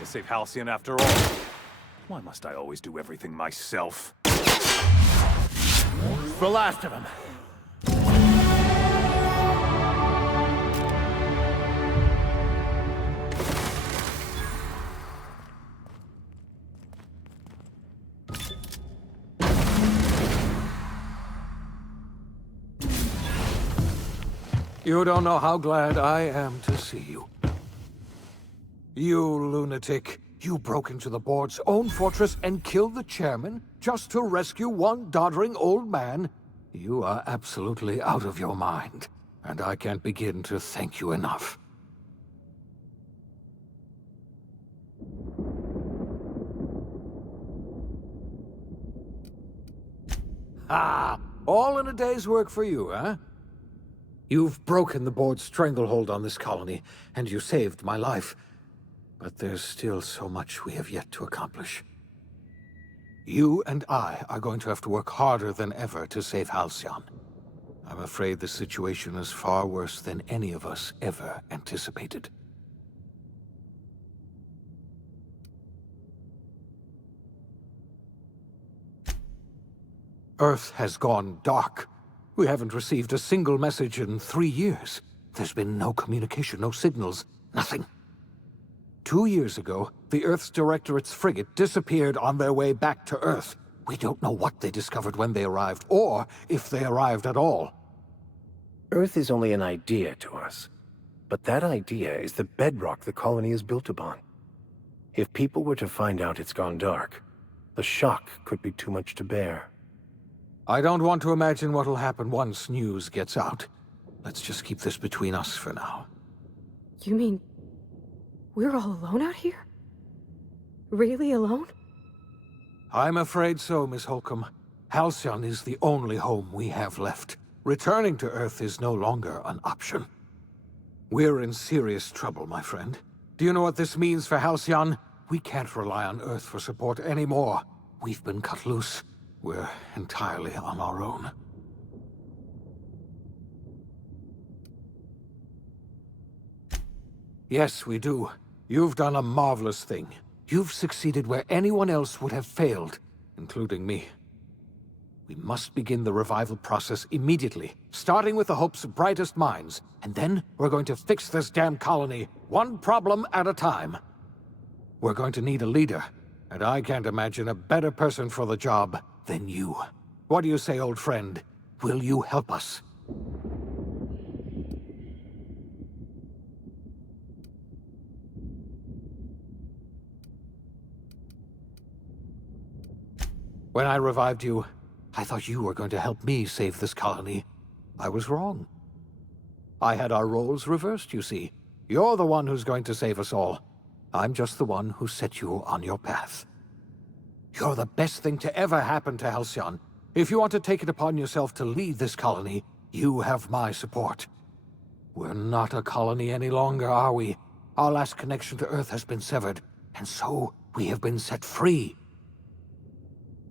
Save Halcyon after all. Why must I always do everything myself? The last of them. You don't know how glad I am to see you. You lunatic. You broke into the board's own fortress and killed the chairman just to rescue one doddering old man? You are absolutely out of your mind, and I can't begin to thank you enough. Ah, all in a day's work for you, huh? You've broken the board's stranglehold on this colony, and you saved my life. But there's still so much we have yet to accomplish. You and I are going to have to work harder than ever to save Halcyon. I'm afraid the situation is far worse than any of us ever anticipated. Earth has gone dark. We haven't received a single message in 3 years. There's been no communication, no signals, nothing. 2 years ago, the Earth's Directorate's frigate disappeared on their way back to Earth. We don't know what they discovered when they arrived, or if they arrived at all. Earth is only an idea to us. But that idea is the bedrock the colony is built upon. If people were to find out it's gone dark, the shock could be too much to bear. I don't want to imagine what'll happen once news gets out. Let's just keep this between us for now. You mean we're all alone out here? Really alone? I'm afraid so, Miss Holcomb. Halcyon is the only home we have left. Returning to Earth is no longer an option. We're in serious trouble, my friend. Do you know what this means for Halcyon? We can't rely on Earth for support anymore. We've been cut loose. We're entirely on our own. Yes, we do. You've done a marvelous thing. You've succeeded where anyone else would have failed, including me. We must begin the revival process immediately, starting with the Hope's brightest minds, and then we're going to fix this damn colony, one problem at a time. We're going to need a leader, and I can't imagine a better person for the job than you. What do you say, old friend? Will you help us? When I revived you, I thought you were going to help me save this colony. I was wrong. I had our roles reversed, you see. You're the one who's going to save us all. I'm just the one who set you on your path. You're the best thing to ever happen to Halcyon. If you want to take it upon yourself to lead this colony, you have my support. We're not a colony any longer, are we? Our last connection to Earth has been severed, and so we have been set free.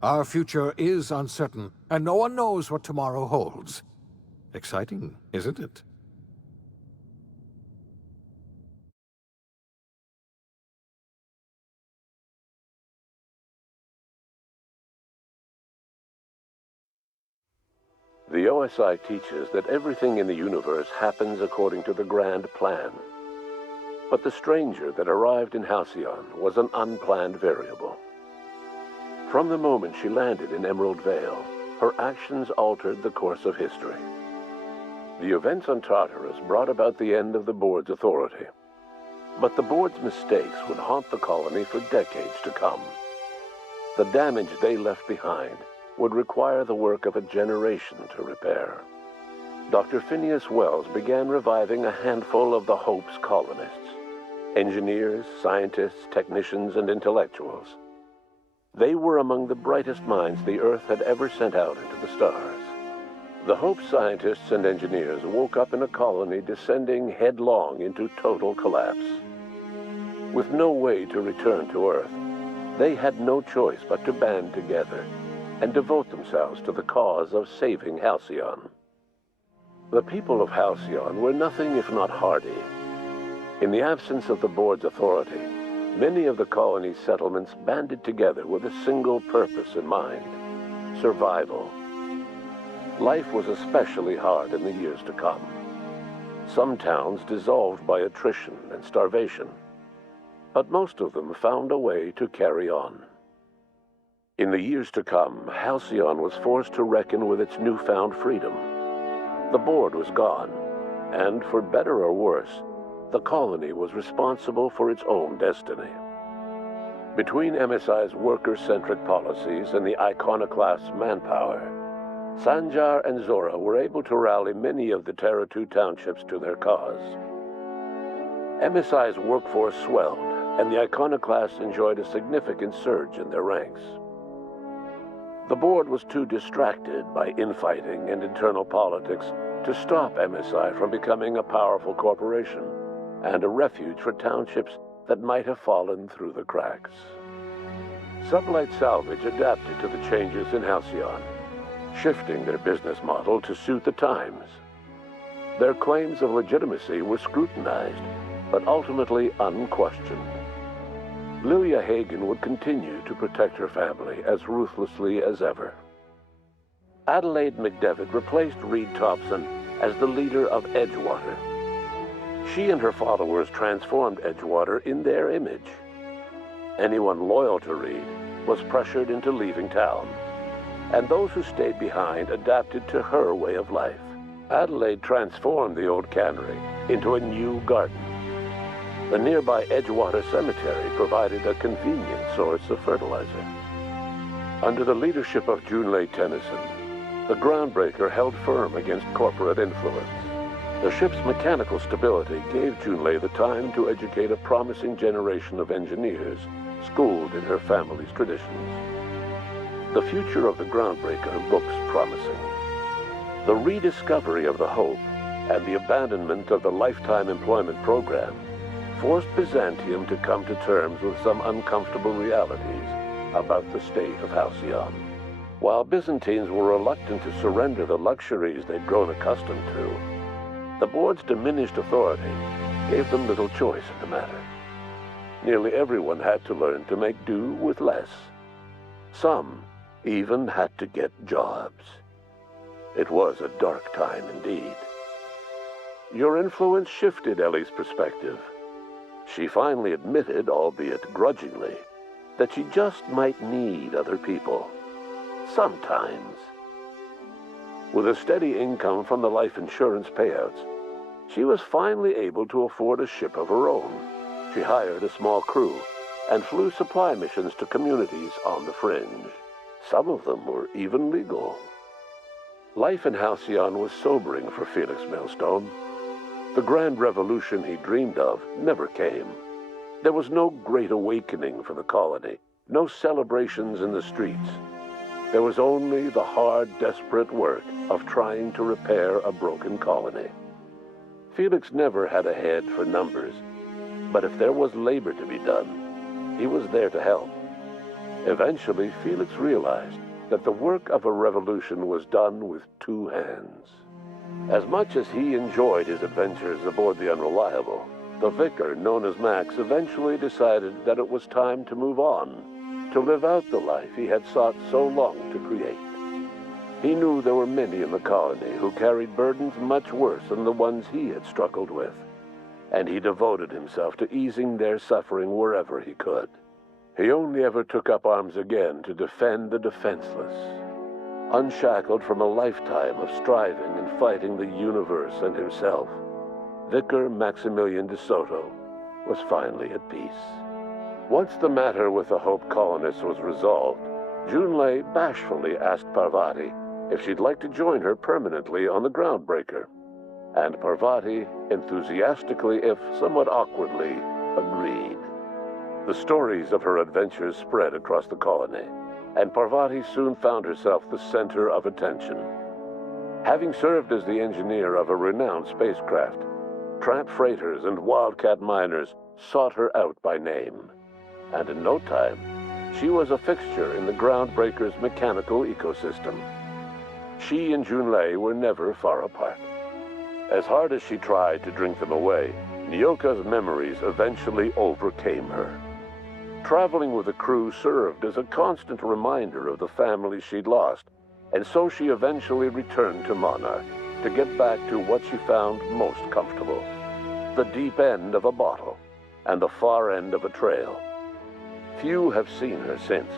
Our future is uncertain, and no one knows what tomorrow holds. Exciting, isn't it? The OSI teaches that everything in the universe happens according to the grand plan. But the stranger that arrived in Halcyon was an unplanned variable. From the moment she landed in Emerald Vale, her actions altered the course of history. The events on Tartarus brought about the end of the board's authority. But the board's mistakes would haunt the colony for decades to come. The damage they left behind would require the work of a generation to repair. Dr. Phineas Wells began reviving a handful of the Hope's colonists. Engineers, scientists, technicians, and intellectuals. They were among the brightest minds the Earth had ever sent out into the stars. The Hope scientists and engineers woke up in a colony descending headlong into total collapse. With no way to return to Earth, they had no choice but to band together and devote themselves to the cause of saving Halcyon. The people of Halcyon were nothing if not hardy. In the absence of the board's authority, many of the colony's settlements banded together with a single purpose in mind: survival. Life was especially hard in the years to come. Some towns dissolved by attrition and starvation, but most of them found a way to carry on. In the years to come, Halcyon was forced to reckon with its newfound freedom. The board was gone, and for better or worse, the colony was responsible for its own destiny. Between MSI's worker-centric policies and the iconoclast's manpower, Sanjar and Zora were able to rally many of the Terra 2 townships to their cause. MSI's workforce swelled, and the iconoclasts enjoyed a significant surge in their ranks. The board was too distracted by infighting and internal politics to stop MSI from becoming a powerful corporation and a refuge for townships that might have fallen through the cracks. Sublight Salvage adapted to the changes in Halcyon, shifting their business model to suit the times. Their claims of legitimacy were scrutinized, but ultimately unquestioned. Lilia Hagen would continue to protect her family as ruthlessly as ever. Adelaide McDevitt replaced Reed Thompson as the leader of Edgewater. She and her followers transformed Edgewater in their image. Anyone loyal to Reed was pressured into leaving town, and those who stayed behind adapted to her way of life. Adelaide transformed the old cannery into a new garden. The nearby Edgewater Cemetery provided a convenient source of fertilizer. Under the leadership of Junlei Tennyson, the Groundbreaker held firm against corporate influence. The ship's mechanical stability gave Junlei the time to educate a promising generation of engineers, schooled in her family's traditions. The future of the Groundbreaker looks promising. The rediscovery of the Hope and the abandonment of the lifetime employment program forced Byzantium to come to terms with some uncomfortable realities about the state of Halcyon. While Byzantines were reluctant to surrender the luxuries they'd grown accustomed to, the board's diminished authority gave them little choice in the matter. Nearly everyone had to learn to make do with less. Some even had to get jobs. It was a dark time indeed. Your influence shifted Ellie's perspective. She finally admitted, albeit grudgingly, that she just might need other people. Sometimes. With a steady income from the life insurance payouts, she was finally able to afford a ship of her own. She hired a small crew and flew supply missions to communities on the fringe. Some of them were even legal. Life in Halcyon was sobering for Felix Millstone. The grand revolution he dreamed of never came. There was no great awakening for the colony, no celebrations in the streets. There was only the hard, desperate work of trying to repair a broken colony. Felix never had a head for numbers, but if there was labor to be done, he was there to help. Eventually, Felix realized that the work of a revolution was done with two hands. As much as he enjoyed his adventures aboard the Unreliable, the vicar, known as Max, eventually decided that it was time to move on, to live out the life he had sought so long to create. He knew there were many in the colony who carried burdens much worse than the ones he had struggled with, and he devoted himself to easing their suffering wherever he could. He only ever took up arms again to defend the defenseless. Unshackled from a lifetime of striving and fighting the universe and himself, Vicar Maximilian de Soto was finally at peace. Once the matter with the Hope colonists was resolved, Junlei bashfully asked Parvati if she'd like to join her permanently on the Groundbreaker, and Parvati enthusiastically, if somewhat awkwardly, agreed. The stories of her adventures spread across the colony, and Parvati soon found herself the center of attention. Having served as the engineer of a renowned spacecraft, tramp freighters and wildcat miners sought her out by name, and in no time, she was a fixture in the Groundbreaker's mechanical ecosystem. She and Junlei were never far apart. As hard as she tried to drink them away, Nyoka's memories eventually overcame her. Traveling with the crew served as a constant reminder of the family she'd lost, and so she eventually returned to Monarch to get back to what she found most comfortable: the deep end of a bottle and the far end of a trail. Few have seen her since,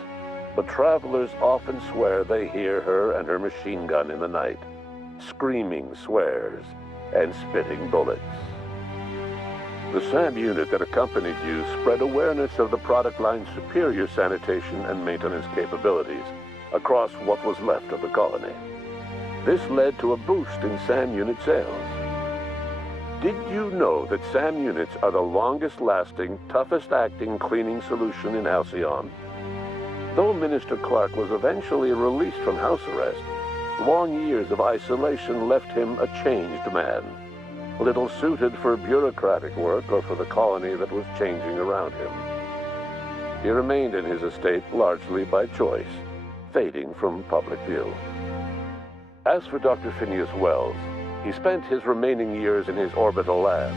but travelers often swear they hear her and her machine gun in the night, screaming swears and spitting bullets. The SAM unit that accompanied you spread awareness of the product line's superior sanitation and maintenance capabilities across what was left of the colony. This led to a boost in SAM unit sales. Did you know that SAM units are the longest-lasting, toughest-acting cleaning solution in Halcyon? Though Minister Clark was eventually released from house arrest, long years of isolation left him a changed man, little suited for bureaucratic work or for the colony that was changing around him. He remained in his estate largely by choice, fading from public view. As for Dr. Phineas Wells, he spent his remaining years in his orbital lab.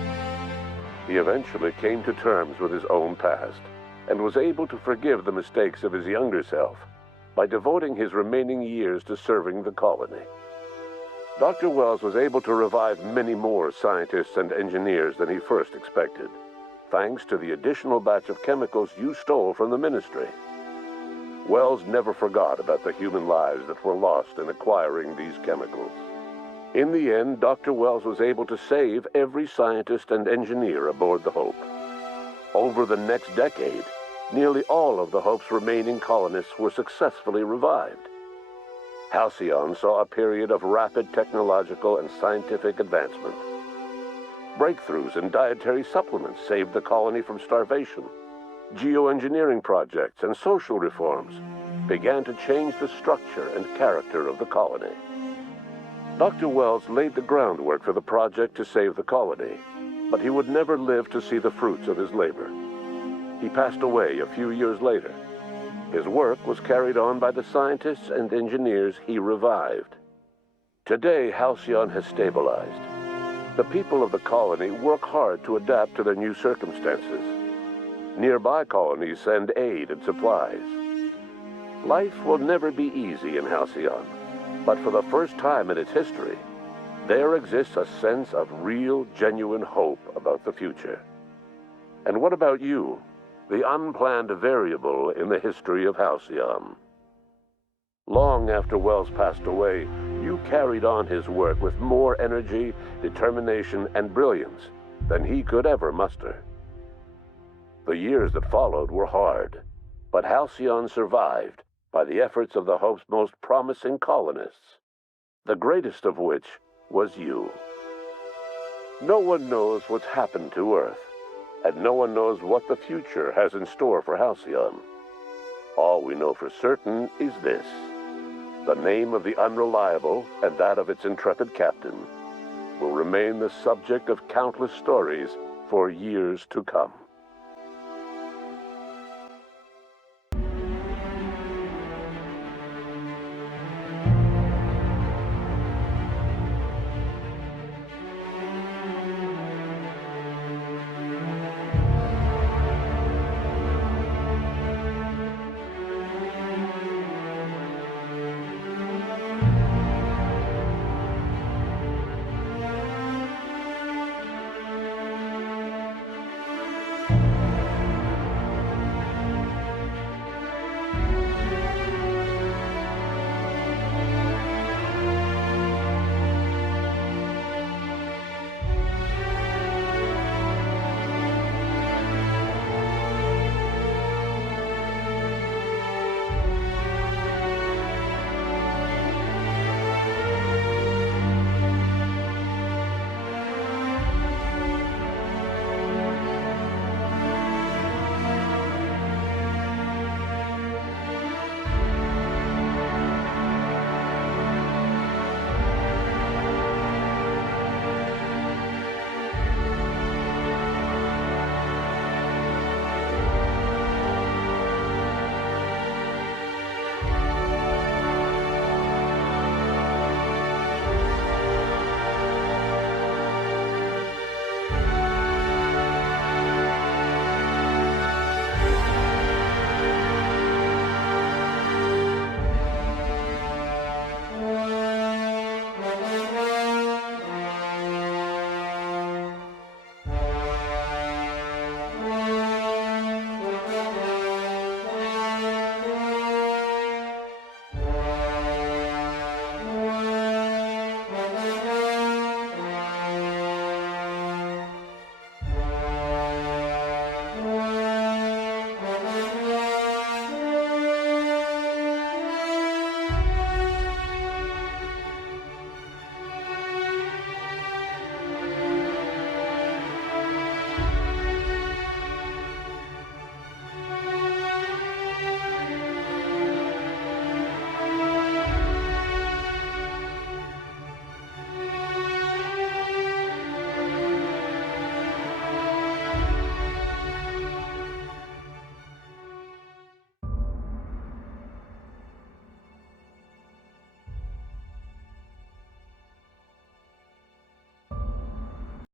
He eventually came to terms with his own past and was able to forgive the mistakes of his younger self by devoting his remaining years to serving the colony. Dr. Wells was able to revive many more scientists and engineers than he first expected, thanks to the additional batch of chemicals you stole from the Ministry. Wells never forgot about the human lives that were lost in acquiring these chemicals. In the end, Dr. Wells was able to save every scientist and engineer aboard the Hope. Over the next decade, nearly all of the Hope's remaining colonists were successfully revived. Halcyon saw a period of rapid technological and scientific advancement. Breakthroughs in dietary supplements saved the colony from starvation. Geoengineering projects and social reforms began to change the structure and character of the colony. Dr. Wells laid the groundwork for the project to save the colony, but he would never live to see the fruits of his labor. He passed away a few years later. His work was carried on by the scientists and engineers he revived. Today, Halcyon has stabilized. The people of the colony work hard to adapt to their new circumstances. Nearby colonies send aid and supplies. Life will never be easy in Halcyon, but for the first time in its history, there exists a sense of real, genuine hope about the future. And what about you, the unplanned variable in the history of Halcyon? Long after Wells passed away, you carried on his work with more energy, determination, and brilliance than he could ever muster. The years that followed were hard, but Halcyon survived by the efforts of the Hope's most promising colonists, the greatest of which was you. No one knows what's happened to Earth, and no one knows what the future has in store for Halcyon. All we know for certain is this: the name of the Unreliable and that of its intrepid captain will remain the subject of countless stories for years to come.